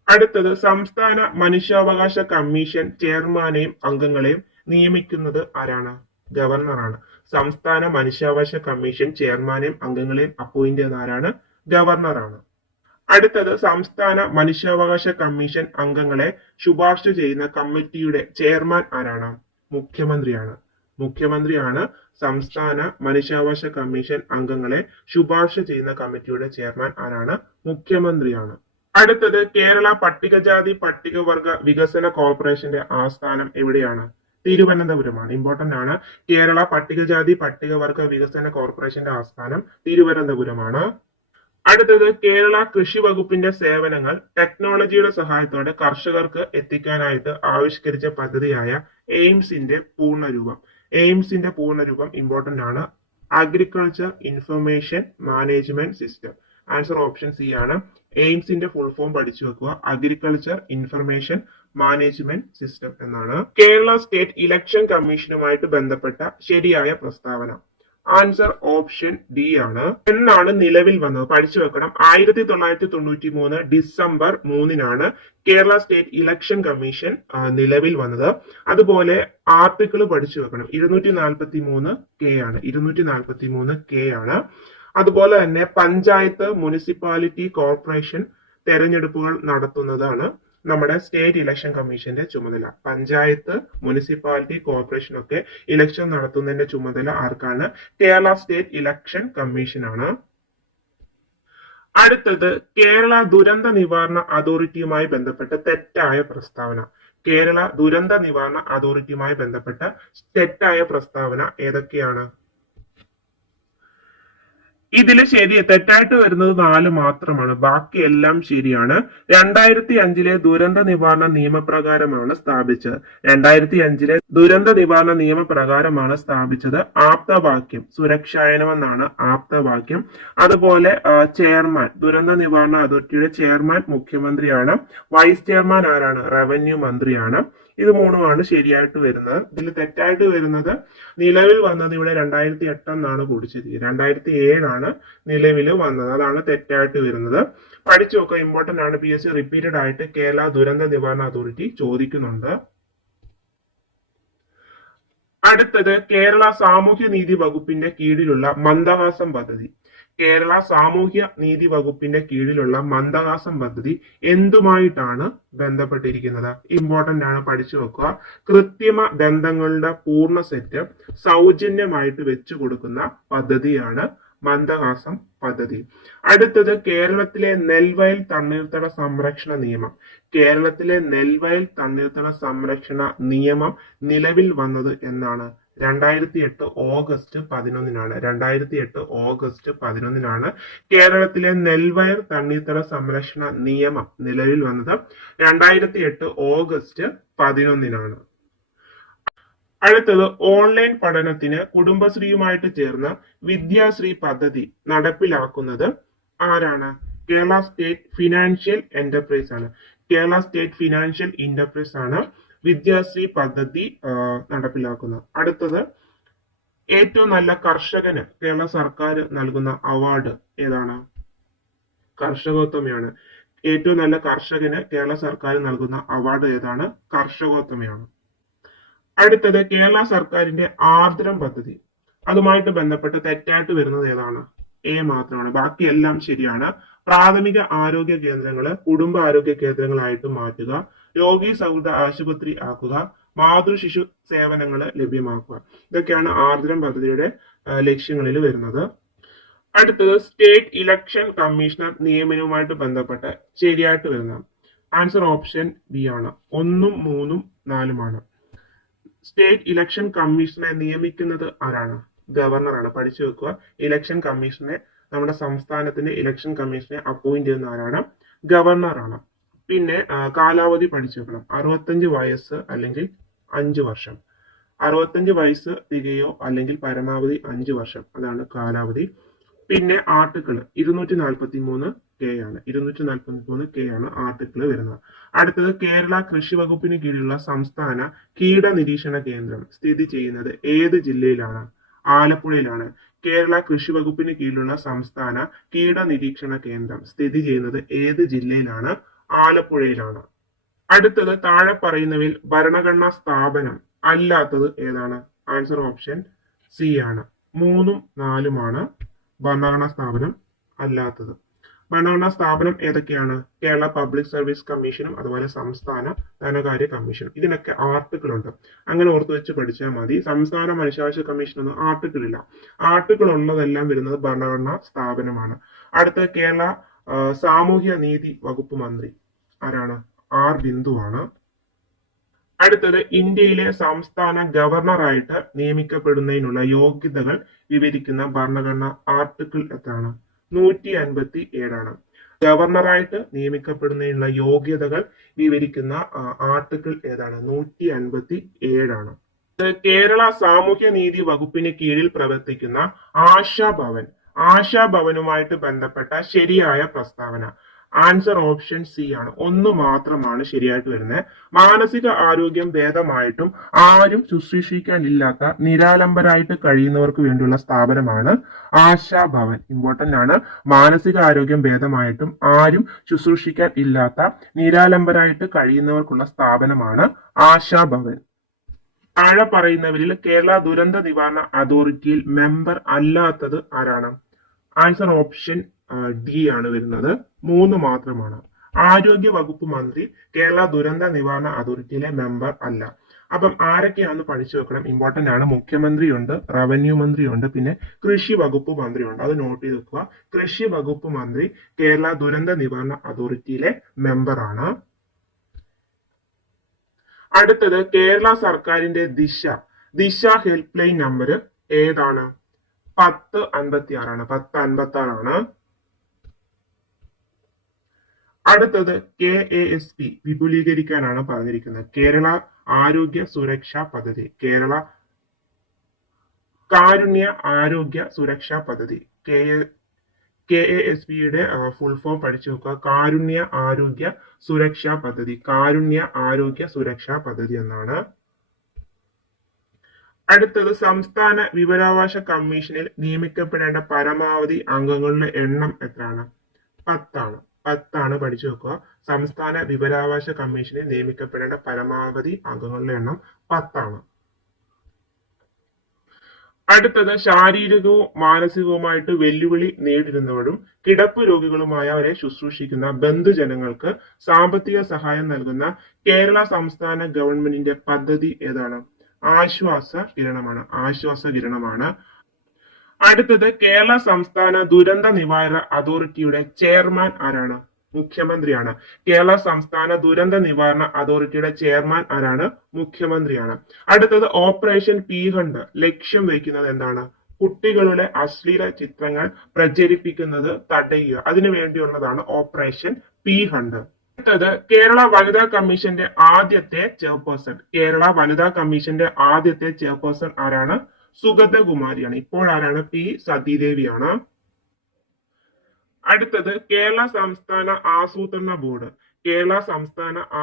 അടുത്തത് സംസ്ഥാന മനുഷ്യാവകാശ കമ്മീഷൻ ചെയർമാനെയും അംഗങ്ങളെയും നിയമിക്കുന്നത് ആരാണ്? ഗവർണറാണ്. സംസ്ഥാന മനുഷ്യാവകാശ കമ്മീഷൻ ചെയർമാനെയും അംഗങ്ങളെയും അപ്പോയിന്റ് ചെയ്യുന്ന ആരാണ്? ഗവർണറാണ്. അടുത്തത് സംസ്ഥാന മനുഷ്യാവകാശ കമ്മീഷൻ അംഗങ്ങളെ ശുപാർശ ചെയ്യുന്ന കമ്മിറ്റിയുടെ ചെയർമാൻ ആരാണ്? മുഖ്യമന്ത്രിയാണ് സംസ്ഥാന മനുഷ്യാവകാശ കമ്മീഷൻ അംഗങ്ങളെ ശുപാർശ ചെയ്യുന്ന കമ്മിറ്റിയുടെ ചെയർമാൻ ആരാണ്? മുഖ്യമന്ത്രിയാണ്. അടുത്തത് കേരള പട്ടികജാതി പട്ടികവർഗ വികസന കോർപ്പറേഷന്റെ ആസ്ഥാനം എവിടെയാണ്? തിരുവനന്തപുരമാണ്. ഇമ്പോർട്ടന്റ് ആണ്. കേരള പട്ടികജാതി പട്ടികവർഗ വികസന കോർപ്പറേഷന്റെ ആസ്ഥാനം തിരുവനന്തപുരമാണ്. അടുത്തത് കേരള കൃഷി വകുപ്പിന്റെ സേവനങ്ങൾ ടെക്നോളജിയുടെ സഹായത്തോടെ കർഷകർക്ക് എത്തിക്കാനായിട്ട് ആവിഷ്കരിച്ച പദ്ധതിയായ എയിംസിന്റെ പൂർണ്ണരൂപം ഇമ്പോർട്ടന്റ് ആണ്. Agriculture information management system. Answer option C ആണ്. എയിംസിന്റെ ഫുൾ ഫോം പഠിച്ചു വെക്കുക. അഗ്രികൾച്ചർ ഇൻഫർമേഷൻ മാനേജ്മെന്റ് സിസ്റ്റം എന്നാണ്. കേരള സ്റ്റേറ്റ് ഇലക്ഷൻ കമ്മീഷനുമായിട്ട് ബന്ധപ്പെട്ട ശരിയായ പ്രസ്താവന. ആൻസർ ഓപ്ഷൻ ഡി ആണ്. എന്നാണ് നിലവിൽ വന്നത്? പഠിച്ചു വെക്കണം. 1993 December 3 Kerala state election commission നിലവിൽ വന്നത്. അതുപോലെ ആർട്ടിക്കിൾ പഠിച്ചു വെക്കണം. 243 ആണ്. അതുപോലെ തന്നെ പഞ്ചായത്ത് മുനിസിപ്പാലിറ്റി കോർപ്പറേഷൻ തെരഞ്ഞെടുപ്പുകൾ നടത്തുന്നതാണ് നമ്മുടെ സ്റ്റേറ്റ് ഇലക്ഷൻ കമ്മീഷന്റെ ചുമതല. പഞ്ചായത്ത് മുനിസിപ്പാലിറ്റി കോർപ്പറേഷൻ ഒക്കെ ഇലക്ഷൻ നടത്തുന്നതിന്റെ ചുമതല ആർക്കാണ്? കേരള സ്റ്റേറ്റ് ഇലക്ഷൻ കമ്മീഷനാണ്. അടുത്തത് കേരള ദുരന്ത നിവാരണ അതോറിറ്റിയുമായി ബന്ധപ്പെട്ട തെറ്റായ പ്രസ്താവന. കേരള ദുരന്ത നിവാരണ അതോറിറ്റിയുമായി ബന്ധപ്പെട്ട തെറ്റായ പ്രസ്താവന ഏതൊക്കെയാണ്? ഇതിൽ തെറ്റായിട്ട് വരുന്നത് 4 മാത്രമാണ്. ബാക്കി എല്ലാം ശരിയാണ്. 2005 ദുരന്ത നിവാരണ നിയമപ്രകാരമാണ് സ്ഥാപിച്ചത്. ആപ്തവാക്യം സുരക്ഷായനമെന്നാണ് ആപ്തവാക്യം. അതുപോലെ ചെയർമാൻ, ദുരന്ത നിവാരണ അതോറിറ്റിയുടെ ചെയർമാൻ മുഖ്യമന്ത്രിയാണ്. വൈസ് ചെയർമാൻ ആരാണ്? റവന്യൂ മന്ത്രിയാണ്. ഇത് മൂന്നുമാണ് ശരിയായിട്ട് വരുന്നത്. ഇതിൽ തെറ്റായിട്ട് വരുന്നത് നിലവിൽ വന്നത് ഇവിടെ 2008 എന്നാണ് കുടിച്ചത്. 2007 നിലവിൽ വന്നത്. അതാണ് തെറ്റായിട്ട് വരുന്നത്. പഠിച്ചു നോക്കുക. ഇമ്പോർട്ടന്റ് ആണ്. PSC റിപ്പീറ്റഡ് ആയിട്ട് കേരള ദുരന്ത നിവാരണ അതോറിറ്റി ചോദിക്കുന്നുണ്ട്. അടുത്തത് കേരള സാമൂഹ്യനീതി വകുപ്പിന്റെ കീഴിലുള്ള മന്ദഹാസം പദ്ധതി. കേരള സാമൂഹ്യ നീതി വകുപ്പിന്റെ കീഴിലുള്ള മന്ദഹാസം പദ്ധതി എന്തുമായിട്ടാണ് ബന്ധപ്പെട്ടിരിക്കുന്നത്? ഇമ്പോർട്ടന്റ് ആണ്, പഠിച്ചു വെക്കുക. കൃത്രിമ ദന്തങ്ങളുടെ പൂർണ്ണ സെറ്റ് സൗജന്യമായിട്ട് വെച്ചു കൊടുക്കുന്ന പദ്ധതിയാണ് മന്ദഹാസം പദ്ധതി. അടുത്തത് കേരളത്തിലെ നെൽവയൽ തണ്ണീർത്തട സംരക്ഷണ നിയമം. കേരളത്തിലെ നെൽവയൽ തണ്ണീർത്തട സംരക്ഷണ നിയമം നിലവിൽ വന്നത് എന്നാണ്? 2008 ഓഗസ്റ്റ് 11-നാണ്. 2008 ഓഗസ്റ്റ് 11-നാണ് കേരളത്തിലെ നെൽവയൽ തണ്ണീർത്തട സംരക്ഷണ നിയമം നിലവിൽ വന്നത്. 2008 ഓഗസ്റ്റ് 11-നാണ്. അടുത്തത് ഓൺലൈൻ പഠനത്തിന് കുടുംബശ്രീയുമായിട്ട് ചേർന്ന് വിദ്യാശ്രീ പദ്ധതി നടപ്പിലാക്കുന്നത് ആരാണ്? കേരള സ്റ്റേറ്റ് ഫിനാൻഷ്യൽ എന്റർപ്രൈസ് ആണ്. കേരള സ്റ്റേറ്റ് ഫിനാൻഷ്യൽ എന്റർപ്രൈസ് ആണ് വിദ്യാശ്രീ പദ്ധതി നടപ്പിലാക്കുന്നത്. അടുത്തത് ഏറ്റവും നല്ല കർഷകന് കേരള സർക്കാർ നൽകുന്ന അവാർഡ് ഏതാണ്? കർഷകോത്തമയാണ്. ഏറ്റവും നല്ല കർഷകന് കേരള സർക്കാർ നൽകുന്ന അവാർഡ് ഏതാണ്? കർഷകോത്തമയാണ്. അടുത്തത് കേരള സർക്കാരിന്റെ ആർദ്രം പദ്ധതി. അതുമായിട്ട് ബന്ധപ്പെട്ട് തെറ്റായിട്ട് വരുന്നത് ഏതാണ്? എ മാത്രമാണ്, ബാക്കിയെല്ലാം ശരിയാണ്. പ്രാഥമിക ആരോഗ്യ കേന്ദ്രങ്ങള് കുടുംബ ആരോഗ്യ കേന്ദ്രങ്ങളായിട്ട് മാറ്റുക, രോഗി സൗഹൃദ ആശുപത്രി ആക്കുക, മാതൃ ശിശു സേവനങ്ങൾ ലഭ്യമാക്കുക. ഇതൊക്കെയാണ് ആർദ്രം പദ്ധതിയുടെ ലക്ഷ്യങ്ങളിൽ വരുന്നത്. അടുത്തത് സ്റ്റേറ്റ് ഇലക്ഷൻ കമ്മീഷണർ നിയമനവുമായിട്ട് ബന്ധപ്പെട്ട് ശരിയായിട്ട് വരുന്നത് ആൻസർ ഓപ്ഷൻ ബി ആണ്. 1, 3, 4 സ്റ്റേറ്റ് ഇലക്ഷൻ കമ്മീഷനെ നിയമിക്കുന്നത് ആരാണ്? ഗവർണറാണ്. പഠിച്ചു വെക്കുക. ഇലക്ഷൻ കമ്മീഷനെ, നമ്മുടെ സംസ്ഥാനത്തിന്റെ ഇലക്ഷൻ കമ്മീഷനെ അപ്പോയിന്റ് ചെയ്യുന്ന ആരാണ്? ഗവർണറാണ്. പിന്നെ കാലാവധി പഠിച്ചു വെക്കണം. 65 വയസ്സ് അല്ലെങ്കിൽ 5 വർഷം. 65 വയസ്സ് തികയോ അല്ലെങ്കിൽ പരമാവധി 5 വർഷം, അതാണ് കാലാവധി. പിന്നെ ആർട്ടിക്കിൾ 243 കെ ആണ്. 243 കെ ആണ് ആർട്ടിക്കിൾ വരുന്നത്. അടുത്തത് കേരള കൃഷി വകുപ്പിന് കീഴിലുള്ള സംസ്ഥാന കീട നിരീക്ഷണ കേന്ദ്രം സ്ഥിതി ചെയ്യുന്നത് ഏത് ജില്ലയിലാണ്? ആലപ്പുഴയിലാണ്. കേരള കൃഷി വകുപ്പിന് കീഴിലുള്ള സംസ്ഥാന കീട നിരീക്ഷണ കേന്ദ്രം സ്ഥിതി ചെയ്യുന്നത് ഏത് ജില്ലയിലാണ്? ആലപ്പുഴയിലാണ്. അടുത്തത് താഴെ പറയുന്നവയിൽ ഭരണഘടനാ സ്ഥാപനം അല്ലാത്തത് ഏതാണ്? ആൻസർ ഓപ്ഷൻ സി ആണ്. 3, 4 ഭരണഘടനാ സ്ഥാപനം അല്ലാത്തത്. ഭരണഘടനാ സ്ഥാപനം ഏതൊക്കെയാണ്? കേരള പബ്ലിക് സർവീസ് കമ്മീഷനും അതുപോലെ സംസ്ഥാന ധനകാര്യ കമ്മീഷനും. ഇതിനൊക്കെ ആർട്ടിക്കിൾ ഉണ്ട്, അങ്ങനെ ഓർത്ത് വെച്ച് പഠിച്ചാൽ മതി. സംസ്ഥാന മനുഷ്യാവകാശ കമ്മീഷനൊന്നും ആർട്ടിക്കിൾ ഇല്ല. ആർട്ടിക്കിൾ ഉള്ളതെല്ലാം വരുന്നത് ഭരണഘടനാ സ്ഥാപനമാണ്. അടുത്ത കേരള സാമൂഹ്യ നീതി വകുപ്പ് മന്ത്രി ആരാണ്? ആർ ബിന്ദുവാണ്. അടുത്തത് ഇന്ത്യയിലെ സംസ്ഥാന ഗവർണറായിട്ട് നിയമിക്കപ്പെടുന്നതിനുള്ള യോഗ്യതകൾ വിവരിക്കുന്ന ഭരണഘടന ആർട്ടിക്കിൾ എത്രയാണ്? 157 ഗവർണറായിട്ട് നിയമിക്കപ്പെടുന്നതിനുള്ള യോഗ്യതകൾ വിവരിക്കുന്ന ആർട്ടിക്കിൾ ഏതാണ്? 157. കേരള സാമൂഹ്യ നീതി വകുപ്പിന് കീഴിൽ പ്രവർത്തിക്കുന്ന ആശാഭവൻ. ആശാഭവനുമായിട്ട് ബന്ധപ്പെട്ട ശരിയായ പ്രസ്താവന ആൻസർ ഓപ്ഷൻ സി ആണ്. 1 മാത്രമാണ് ശരിയായിട്ട് വരുന്നത്. മാനസിക ആരോഗ്യം ഭേദമായിട്ടും ആരും ശുശ്രൂഷിക്കാനില്ലാത്ത നിരാലംബരായിട്ട് കഴിയുന്നവർക്ക് വേണ്ടിയുള്ള സ്ഥാപനമാണ് ആശാഭവൻ. ഇമ്പോർട്ടന്റ് ആണ്. മാനസിക ആരോഗ്യം ഭേദമായിട്ടും ആരും ശുശ്രൂഷിക്കാൻ ഇല്ലാത്ത നിരാലംബരായിട്ട് കഴിയുന്നവർക്കുള്ള സ്ഥാപനമാണ് ആശാഭവൻ. താഴെ പറയുന്നവരിൽ കേരള ദുരന്ത നിവാരണ അതോറിറ്റിയിൽ മെമ്പർ അല്ലാത്തത് ആരാണ്? ആൻസർ ഓപ്ഷൻ ഡി ആണ് വരുന്നത്. 3 മാത്രമാണ്. ആരോഗ്യ വകുപ്പ് മന്ത്രി കേരള ദുരന്ത നിവാരണ അതോറിറ്റിയിലെ മെമ്പർ അല്ല. അപ്പം ആരൊക്കെയാണെന്ന് പഠിച്ചു വെക്കണം. ഇമ്പോർട്ടന്റ് ആണ്. മുഖ്യമന്ത്രിയുണ്ട്, റവന്യൂ മന്ത്രിയുണ്ട്, പിന്നെ കൃഷി വകുപ്പ് മന്ത്രിയുണ്ട്. അത് നോട്ട് ചെയ്ത് വെക്കുക. കൃഷി വകുപ്പ് മന്ത്രി കേരള ദുരന്ത നിവാരണ അതോറിറ്റിയിലെ മെമ്പർ ആണ്. അടുത്തത് കേരള സർക്കാരിന്റെ ദിശ ഹെൽപ്പ് ലൈൻ നമ്പർ ഏതാണ്? 1056 1056. അടുത്തത് KASP വിപുലീകരിക്കാനാണ് പറഞ്ഞിരിക്കുന്നത്. കേരള ആരോഗ്യ സുരക്ഷാ പദ്ധതി. കേരള കാരുണ്യ ആരോഗ്യ സുരക്ഷാ പദ്ധതി. KASPയുടെ ഫുൾ ഫോം പഠിച്ചു നോക്കുക. കാരുണ്യ ആരോഗ്യ സുരക്ഷാ പദ്ധതി. കാരുണ്യ ആരോഗ്യ സുരക്ഷാ പദ്ധതി എന്നാണ്. അടുത്തത് സംസ്ഥാന വിവരാവകാശ കമ്മീഷനിൽ നിയമിക്കപ്പെടേണ്ട പരമാവധി അംഗങ്ങളുടെ എണ്ണം എത്രയാണ്? 10 പഠിച്ചു വെക്കുക. സംസ്ഥാന വിവരാവകാശ കമ്മീഷനിൽ നിയമിക്കപ്പെടേണ്ട പരമാവധി അംഗങ്ങളുടെ എണ്ണം 10. അടുത്തത് ശാരീരികവും മാനസികവുമായിട്ട് വെല്ലുവിളി നേരിടുന്നവരും കിടപ്പ് രോഗികളുമായവരെ ശുശ്രൂഷിക്കുന്ന ബന്ധുജനങ്ങൾക്ക് സാമ്പത്തിക സഹായം നൽകുന്ന കേരള സംസ്ഥാന ഗവൺമെന്റിന്റെ പദ്ധതി ഏതാണ്? ആശ്വാസ കിരണമാണ്. അടുത്തത് കേരള സംസ്ഥാന ദുരന്ത നിവാരണ അതോറിറ്റിയുടെ ചെയർമാൻ ആരാണ്? മുഖ്യമന്ത്രിയാണ്. കേരള സംസ്ഥാന ദുരന്ത നിവാരണ അതോറിറ്റിയുടെ ചെയർമാൻ ആരാണ്? മുഖ്യമന്ത്രിയാണ്. അടുത്തത് ഓപ്പറേഷൻ പി ഹണ്ട് ലക്ഷ്യം വയ്ക്കുന്നത് എന്താണ്? കുട്ടികളുടെ അശ്ലീല ചിത്രങ്ങൾ പ്രചരിപ്പിക്കുന്നത് തടയുക. അതിനു വേണ്ടിയുള്ളതാണ് ഓപ്പറേഷൻ പി ഹണ്ട്. അടുത്തത് കേരള വനിതാ കമ്മീഷന്റെ ആദ്യത്തെ ചെയർപേഴ്സൺ ആരാണ്? സുഗതകുമാരിയാണ്. ഇപ്പോൾ ആരാണ്? പി സതീദേവിയാണ്. അടുത്തത് കേരള സംസ്ഥാന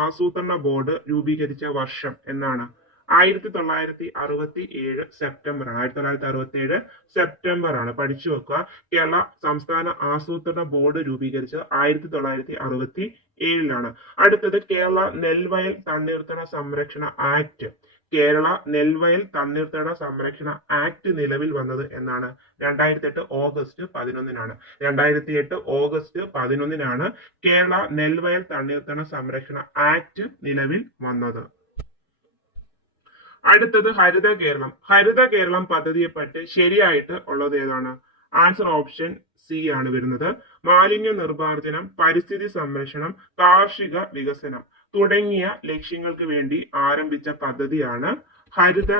ആസൂത്രണ ബോർഡ് രൂപീകരിച്ച വർഷം എന്നാണ്? 1967 സെപ്റ്റംബർ ആണ്. പഠിച്ചു വെക്കുക. കേരള സംസ്ഥാന ആസൂത്രണ ബോർഡ് രൂപീകരിച്ചത് 1967 അടുത്തത് കേരള നെൽവയൽ തണ്ണീർത്തട സംരക്ഷണ ആക്ട്. കേരള നെൽവയൽ തണ്ണീർത്തട സംരക്ഷണ ആക്ട് നിലവിൽ വന്നത് എന്നാണ്? 2008 ഓഗസ്റ്റ് 11 കേരള നെൽവയൽ തണ്ണീർത്തട സംരക്ഷണ ആക്ട് നിലവിൽ വന്നത്. അടുത്തത് ഹരിത കേരളം പദ്ധതിയെപ്പറ്റി ശരിയായിട്ട് ഉള്ളത് ഏതാണ്? ആൻസർ ഓപ്ഷൻ സി ആണ് വരുന്നത്. മാലിന്യ നിർമ്മാർജ്ജനം, പരിസ്ഥിതി സംരക്ഷണം, കാർഷിക വികസനം തുടങ്ങിയ ലക്ഷ്യങ്ങൾക്ക് വേണ്ടി ആരംഭിച്ച പദ്ധതിയാണ് ഹരിത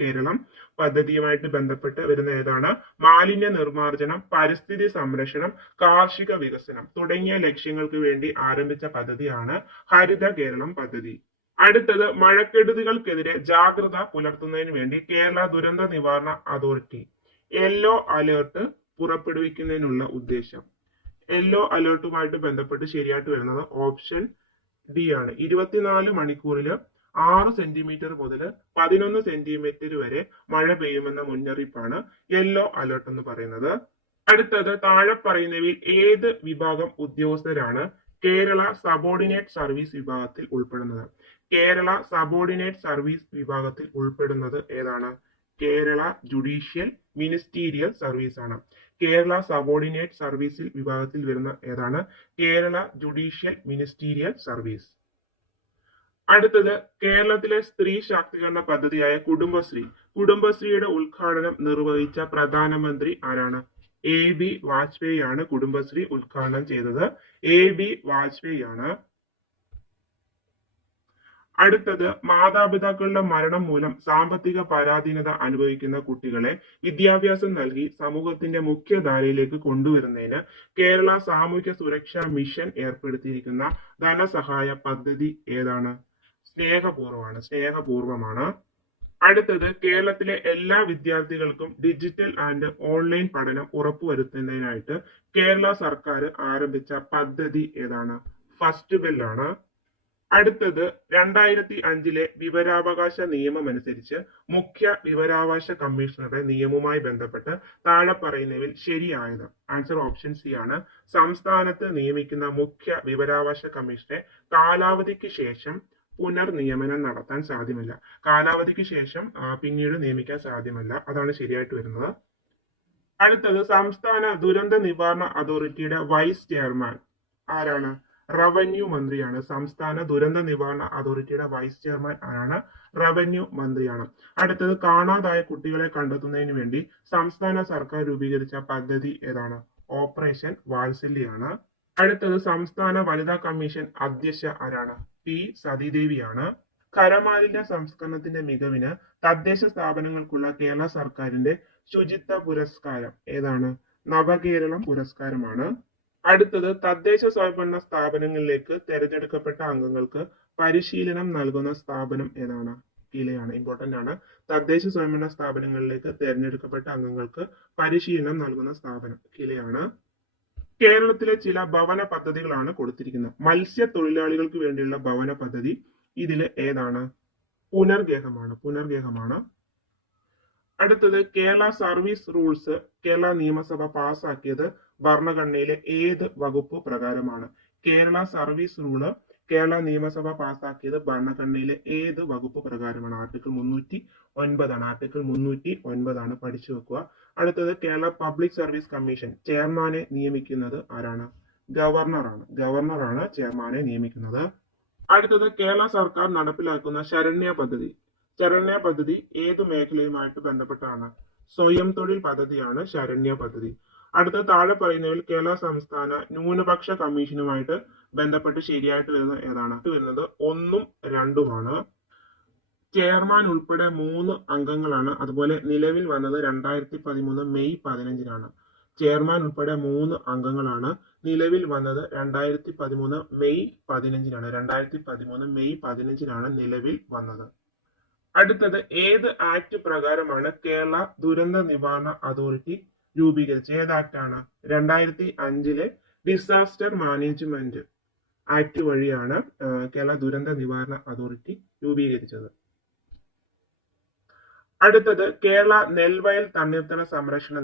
കേരളം പദ്ധതിയുമായിട്ട് ബന്ധപ്പെട്ട് വരുന്ന ഏതാണ്? മാലിന്യ നിർമ്മാർജ്ജനം, പരിസ്ഥിതി സംരക്ഷണം, കാർഷിക വികസനം തുടങ്ങിയ ലക്ഷ്യങ്ങൾക്ക് വേണ്ടി ആരംഭിച്ച പദ്ധതിയാണ് ഹരിത കേരളം പദ്ധതി. അടുത്തത് മഴക്കെടുതികൾക്കെതിരെ ജാഗ്രത പുലർത്തുന്നതിന് വേണ്ടി കേരള ദുരന്ത നിവാരണ അതോറിറ്റി യെല്ലോ അലേർട്ട് പുറപ്പെടുവിക്കുന്നതിനുള്ള ഉദ്ദേശം. യെല്ലോ അലേർട്ടുമായിട്ട് ബന്ധപ്പെട്ട് ശരിയായിട്ട് വരുന്നത് ഓപ്ഷൻ ഡി ആണ്. 24 മണിക്കൂറിൽ 6 സെന്റിമീറ്റർ മുതൽ 11 സെന്റിമീറ്റർ വരെ മഴ പെയ്യുമെന്ന മുന്നറിയിപ്പാണ് യെല്ലോ അലേർട്ട് എന്ന് പറയുന്നത്. അടുത്തത് താഴെ പറയുന്നവയിൽ ഏത് വിഭാഗം ഉദ്യോഗസ്ഥരാണ് കേരള സബോർഡിനേറ്റ് സർവീസ് വിഭാഗത്തിൽ ഉൾപ്പെടുന്നത്? കേരള സബോർഡിനേറ്റ് സർവീസ് വിഭാഗത്തിൽ ഉൾപ്പെടുന്നത് ഏതാണ്? കേരള ജുഡീഷ്യൽ മിനിസ്റ്റീരിയൽ സർവീസ് ആണ്. കേരള സബോർഡിനേറ്റ് സർവീസിൽ വിഭാഗത്തിൽ വരുന്ന ഏതാണ്? Kerala judicial ministerial service. അടുത്തത് കേരളത്തിലെ സ്ത്രീ ശാക്തീകരണ പദ്ധതിയായ കുടുംബശ്രീയുടെ ഉദ്ഘാടനം നിർവഹിച്ച പ്രധാനമന്ത്രി ആരാണ്? AB വാജ്പേയി ആണ് കുടുംബശ്രീ ഉദ്ഘാടനം ചെയ്തത്. AB വാജ്പേയി ആണ്. അടുത്തത് മാതാപിതാക്കളുടെ മരണം മൂലം സാമ്പത്തിക പരാധീനത അനുഭവിക്കുന്ന കുട്ടികളെ വിദ്യാഭ്യാസം നൽകി സമൂഹത്തിന്റെ മുഖ്യധാരയിലേക്ക് കൊണ്ടുവരുന്നതിന് കേരള സാമൂഹ്യ സുരക്ഷാ മിഷൻ ഏർപ്പെടുത്തിയിരിക്കുന്ന ധനസഹായ പദ്ധതി ഏതാണ്? സ്നേഹപൂർവമാണ്. അടുത്തത് കേരളത്തിലെ എല്ലാ വിദ്യാർത്ഥികൾക്കും ഡിജിറ്റൽ ആൻഡ് ഓൺലൈൻ പഠനം ഉറപ്പുവരുത്തുന്നതിനായിട്ട് കേരള സർക്കാർ ആരംഭിച്ച പദ്ധതി ഏതാണ്? ഫസ്റ്റ് ബെൽ ആണ്. അടുത്തത് 2005 വിവരാവകാശ നിയമം അനുസരിച്ച് മുഖ്യ വിവരാവകാശ കമ്മീഷണറുടെ നിയമവുമായി ബന്ധപ്പെട്ട് താഴെ പറയുന്നവയിൽ ശരിയായത്. ആൻസർ ഓപ്ഷൻ സി ആണ്. സംസ്ഥാനത്ത് നിയമിക്കുന്ന മുഖ്യ വിവരാവകാശ കമ്മീഷനെ കാലാവധിക്ക് ശേഷം പുനർനിയമനം നടത്താൻ സാധ്യമല്ല. കാലാവധിക്ക് ശേഷം പിന്നീട് നിയമിക്കാൻ സാധ്യമല്ല. അതാണ് ശരിയായിട്ട് വരുന്നത്. അടുത്തത് സംസ്ഥാന ദുരന്ത നിവാരണ അതോറിറ്റിയുടെ വൈസ് ചെയർമാൻ ആരാണ്? റവന്യൂ മന്ത്രിയാണ്. സംസ്ഥാന ദുരന്ത നിവാരണ അതോറിറ്റിയുടെ വൈസ് ചെയർമാൻ ആരാണ്? റവന്യൂ മന്ത്രിയാണ്. അടുത്തത് കാണാതായ കുട്ടികളെ കണ്ടെത്തുന്നതിന് വേണ്ടി സംസ്ഥാന സർക്കാർ രൂപീകരിച്ച പദ്ധതി ഏതാണ്? ഓപ്പറേഷൻ വാത്സല്യാണ്. അടുത്തത് സംസ്ഥാന വനിതാ കമ്മീഷൻ അധ്യക്ഷ ആരാണ്? പി സതീദേവിയാണ്. ഖരമാലിന്യ സംസ്കരണത്തിന്റെ മികവിന് തദ്ദേശ സ്ഥാപനങ്ങൾക്കുള്ള കേരള സർക്കാരിന്റെ ശുചിത്വ പുരസ്കാരം ഏതാണ്? നവകേരളം പുരസ്കാരമാണ്. അടുത്തത് തദ്ദേശ സ്വയംഭരണ സ്ഥാപനങ്ങളിലേക്ക് തെരഞ്ഞെടുക്കപ്പെട്ട അംഗങ്ങൾക്ക് പരിശീലനം നൽകുന്ന സ്ഥാപനം ഏതാണ്? കിലയാണ്. ഇമ്പോർട്ടന്റ് ആണ്. തദ്ദേശ സ്വയംഭരണ സ്ഥാപനങ്ങളിലേക്ക് തെരഞ്ഞെടുക്കപ്പെട്ട അംഗങ്ങൾക്ക് പരിശീലനം നൽകുന്ന സ്ഥാപനം കിലയാണ്. കേരളത്തിലെ ചില ഭവന പദ്ധതികളാണ് കൊടുത്തിരിക്കുന്നത്. മത്സ്യത്തൊഴിലാളികൾക്ക് വേണ്ടിയുള്ള ഭവന പദ്ധതി ഇതിൽ ഏതാണ്? പുനർഗേഹമാണ്. അടുത്തത് കേരള സർവീസ് റൂൾസ് കേരള നിയമസഭ പാസാക്കിയത് ഭരണഘടനയിലെ ഏത് വകുപ്പ് പ്രകാരമാണ്? കേരള സർവീസ് റൂള് കേരള നിയമസഭ പാസാക്കിയത് ഭരണഘടനയിലെ ഏത് വകുപ്പ് പ്രകാരമാണ്? ആർട്ടിക്കിൾ 309 ആർട്ടിക്കിൾ 309 പഠിച്ചു വെക്കുക. അടുത്തത് കേരള പബ്ലിക് സർവീസ് കമ്മീഷൻ ചെയർമാനെ നിയമിക്കുന്നത് ആരാണ്? ഗവർണറാണ് ചെയർമാനെ നിയമിക്കുന്നത്. അടുത്തത് കേരള സർക്കാർ നടപ്പിലാക്കുന്ന ശരണ്യ പദ്ധതി ഏതു മേഖലയുമായിട്ട് ബന്ധപ്പെട്ടാണ്? സ്വയം തൊഴിൽ പദ്ധതിയാണ് ശരണ്യ പദ്ധതി. അടുത്ത താഴെ പറയുന്നതിൽ കേരള സംസ്ഥാന ന്യൂനപക്ഷ കമ്മീഷനുമായിട്ട് ബന്ധപ്പെട്ട് ശരിയായിട്ട് വരുന്നത് 1ഉം 2ഉമാണ്. ചെയർമാൻ ഉൾപ്പെടെ 3 അംഗങ്ങളാണ്. അതുപോലെ നിലവിൽ വന്നത് 2013 മെയ് 15 ചെയർമാൻ ഉൾപ്പെടെ 3 അംഗങ്ങളാണ്. നിലവിൽ വന്നത് 2013 മെയ് 15 നിലവിൽ വന്നത്. അടുത്തത് ഏത് ആക്ട് പ്രകാരമാണ് കേരള ദുരന്ത നിവാരണ അതോറിറ്റി രൂപീകരിച്ചത്? ഏത് ആക്ടാണ്? 2005 ഡിസാസ്റ്റർ മാനേജ്മെന്റ് ആക്ട് വഴിയാണ് കേരള ദുരന്ത നിവാരണ അതോറിറ്റി രൂപീകരിച്ചത്. അടുത്തത് കേരള നെൽവയൽ തണ്ണീർത്തട സംരക്ഷണ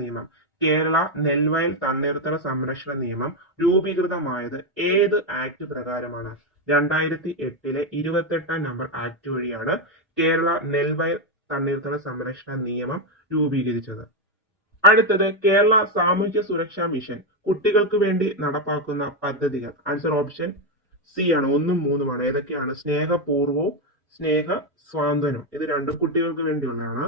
നിയമം രൂപീകൃതമായത് ഏത് ആക്ട് പ്രകാരമാണ്? 2008 28 നമ്പർ ആക്ട് വഴിയാണ് കേരള നെൽവയൽ തണ്ണീർത്തട സംരക്ഷണ നിയമം രൂപീകരിച്ചത്. അടുത്തത് കേരള സാമൂഹ്യ സുരക്ഷാ മിഷൻ കുട്ടികൾക്ക് വേണ്ടി നടപ്പാക്കുന്ന പദ്ധതികൾ. ആൻസർ ഓപ്ഷൻ സി ആണ്. 1ഉം 3ഉമാണ്. ഏതൊക്കെയാണ്? സ്നേഹപൂർവവും സ്നേഹ സ്വാന്തനും. ഇത് രണ്ടും കുട്ടികൾക്ക് വേണ്ടിയുള്ളതാണ്.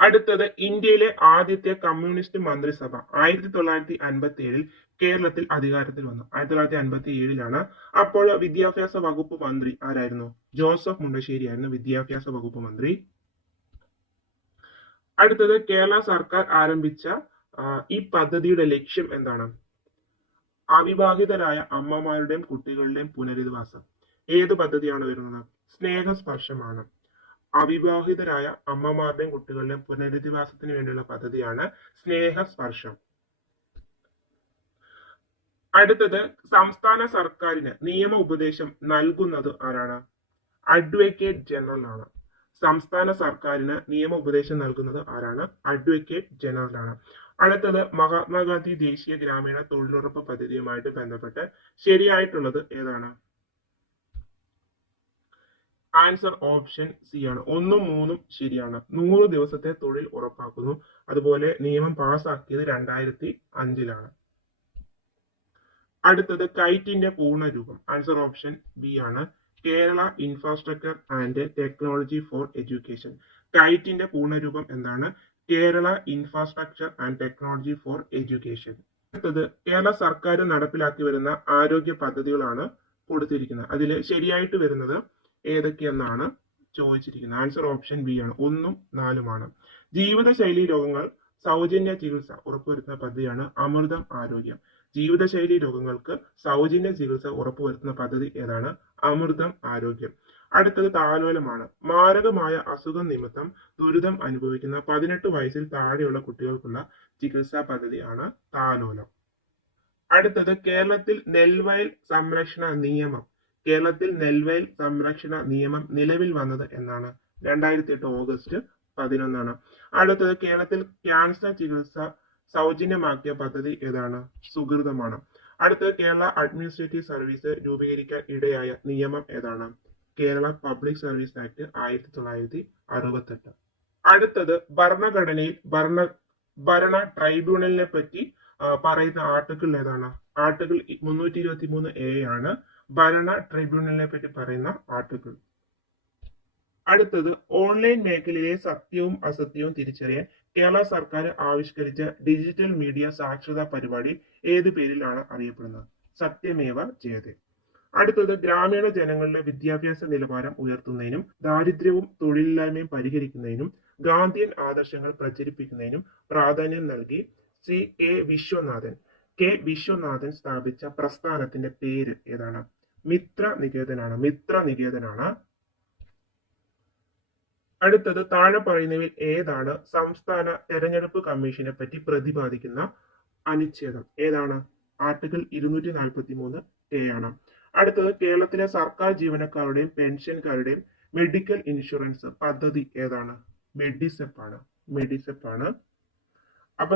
അടുത്തത് ഇന്ത്യയിലെ ആദ്യത്തെ കമ്മ്യൂണിസ്റ്റ് മന്ത്രിസഭ 1957 കേരളത്തിൽ അധികാരത്തിൽ വന്നു. 1957 അപ്പോൾ വിദ്യാഭ്യാസ വകുപ്പ് മന്ത്രി ആരായിരുന്നു? ജോസഫ് മുണ്ടശ്ശേരി ആയിരുന്നു വിദ്യാഭ്യാസ വകുപ്പ് മന്ത്രി. അടുത്തത് കേരള സർക്കാർ ആരംഭിച്ച ഈ പദ്ധതിയുടെ ലക്ഷ്യം എന്താണ്? അവിവാഹിതരായ അമ്മമാരുടെയും കുട്ടികളുടെയും പുനരധിവാസം. ഏത് പദ്ധതിയാണ് വരുന്നത്? സ്നേഹസ്പർശമാണ്. അവിവാഹിതരായ അമ്മമാരുടെയും കുട്ടികളുടെയും പുനരധിവാസത്തിന് വേണ്ടിയുള്ള പദ്ധതിയാണ് സ്നേഹസ്പർശം. അടുത്തത് സംസ്ഥാന സർക്കാരിന് നിയമ ഉപദേശം നൽകുന്നത് ആരാണ്? അഡ്വക്കേറ്റ് ജനറൽ ആണ്. സംസ്ഥാന സർക്കാരിന് നിയമ ഉപദേശം നൽകുന്നത് ആരാണ്? അഡ്വക്കേറ്റ് ജനറൽ ആണ്. അടുത്തത് മഹാത്മാഗാന്ധി ദേശീയ ഗ്രാമീണ തൊഴിലുറപ്പ് പദ്ധതിയുമായിട്ട് ബന്ധപ്പെട്ട് ശരിയായിട്ടുള്ളത് ഏതാണ്? ആൻസർ ഓപ്ഷൻ സി ആണ്. 1ഉം 3ഉം ശരിയാണ്. 100 ദിവസത്തെ തൊഴിൽ ഉറപ്പാക്കുന്നു. അതുപോലെ നിയമം പാസാക്കിയത് 2005 അടുത്തത് കൈറ്റിന്റെ പൂർണ്ണരൂപം. ആൻസർ ഓപ്ഷൻ ബി ആണ്. Kerala infrastructure and technology for education. കൈറ്റിന്റെ പൂർണ്ണരൂപം എന്താണ്? Kerala infrastructure and technology for education. അടുത്തത് കേരള സർക്കാർ നടപ്പിലാക്കി വരുന്ന ആരോഗ്യ പദ്ധതികളാണ് കൊടുത്തിരിക്കുന്നത്. അതിൽ ശരിയായിട്ട് വരുന്നത് ഏതൊക്കെയെന്നാണ് ചോദിച്ചിരിക്കുന്നത്. ആൻസർ ഓപ്ഷൻ ബി ആണ്. 1ഉം 4ഉമാണ്. ജീവിതശൈലി രോഗങ്ങൾ സൗജന്യ ചികിത്സ ഉറപ്പുവരുത്തുന്ന പദ്ധതിയാണ് അമൃതം ആരോഗ്യം. ജീവിതശൈലി രോഗങ്ങൾക്ക് സൗജന്യ ചികിത്സ ഉറപ്പുവരുത്തുന്ന പദ്ധതി ഏതാണ്? അമൃതം ആരോഗ്യം. അടുത്തത് താലോലമാണ്. മാരകമായ അസുഖം നിമിത്തം ദുരിതം അനുഭവിക്കുന്ന 18 വയസ്സിൽ താഴെയുള്ള കുട്ടികൾക്കുള്ള ചികിത്സാ പദ്ധതിയാണ് താലോലം. അടുത്തത് കേരളത്തിൽ നെൽവയൽ സംരക്ഷണ നിയമം നിലവിൽ വന്നത് എന്നാണ്? 2008 ഓഗസ്റ്റ് 11. അടുത്തത് കേരളത്തിൽ ക്യാൻസർ ചികിത്സ സൗജന്യമാക്കിയ പദ്ധതി ഏതാണ്? സുഹൃതമാണ്. അടുത്തത് കേരള അഡ്മിനിസ്ട്രേറ്റീവ് സർവീസ് രൂപീകരിക്കാൻ ഇടയായ നിയമം ഏതാണ്? Kerala public service act 1968. അടുത്തത് ഭരണഘടനയിൽ ഭരണ ട്രൈബ്യൂണലിനെ പറ്റി പറയുന്ന ആർട്ടിക്കിൾ ഏതാണ്? ആർട്ടിക്കിൾ 323A ആണ് ഭരണ ട്രൈബ്യൂണലിനെ പറ്റി പറയുന്ന ആർട്ടിക്കിൾ. അടുത്തത് ഓൺലൈൻ മേഖലയിലെ സത്യവും അസത്യവും തിരിച്ചറിയാൻ കേരള സർക്കാർ ആവിഷ്കരിച്ച ഡിജിറ്റൽ മീഡിയ സാക്ഷരതാ പരിപാടി ഏത് പേരിലാണ് അറിയപ്പെടുന്നത്? സത്യമേവ ജയതേ. അടുത്തത് ഗ്രാമീണ ജനങ്ങളുടെ വിദ്യാഭ്യാസ നിലവാരം ഉയർത്തുന്നതിനും ദാരിദ്ര്യവും തൊഴിലില്ലായ്മയും പരിഹരിക്കുന്നതിനും ഗാന്ധിയൻ ആദർശങ്ങൾ പ്രചരിപ്പിക്കുന്നതിനും പ്രാധാന്യം നൽകി കെ വിശ്വനാഥൻ സ്ഥാപിച്ച പ്രസ്ഥാനത്തിന്റെ പേര് ഏതാണ്? മിത്ര നികേതനാണ്. അടുത്തത് താഴെ പറയുന്നവയിൽ ഏതാണ് സംസ്ഥാന തെരഞ്ഞെടുപ്പ് കമ്മീഷനെ പറ്റി പ്രതിപാദിക്കുന്ന അനുച്ഛേദം? ഏതാണ്? ആർട്ടിക്കിൾ 243A ആണ്. അടുത്തത് കേരളത്തിലെ സർക്കാർ ജീവനക്കാരുടെയും പെൻഷൻകാരുടെയും മെഡിക്കൽ ഇൻഷുറൻസ് പദ്ധതി ഏതാണ്? മെഡിസെപ്പ് ആണ്. അപ്പൊ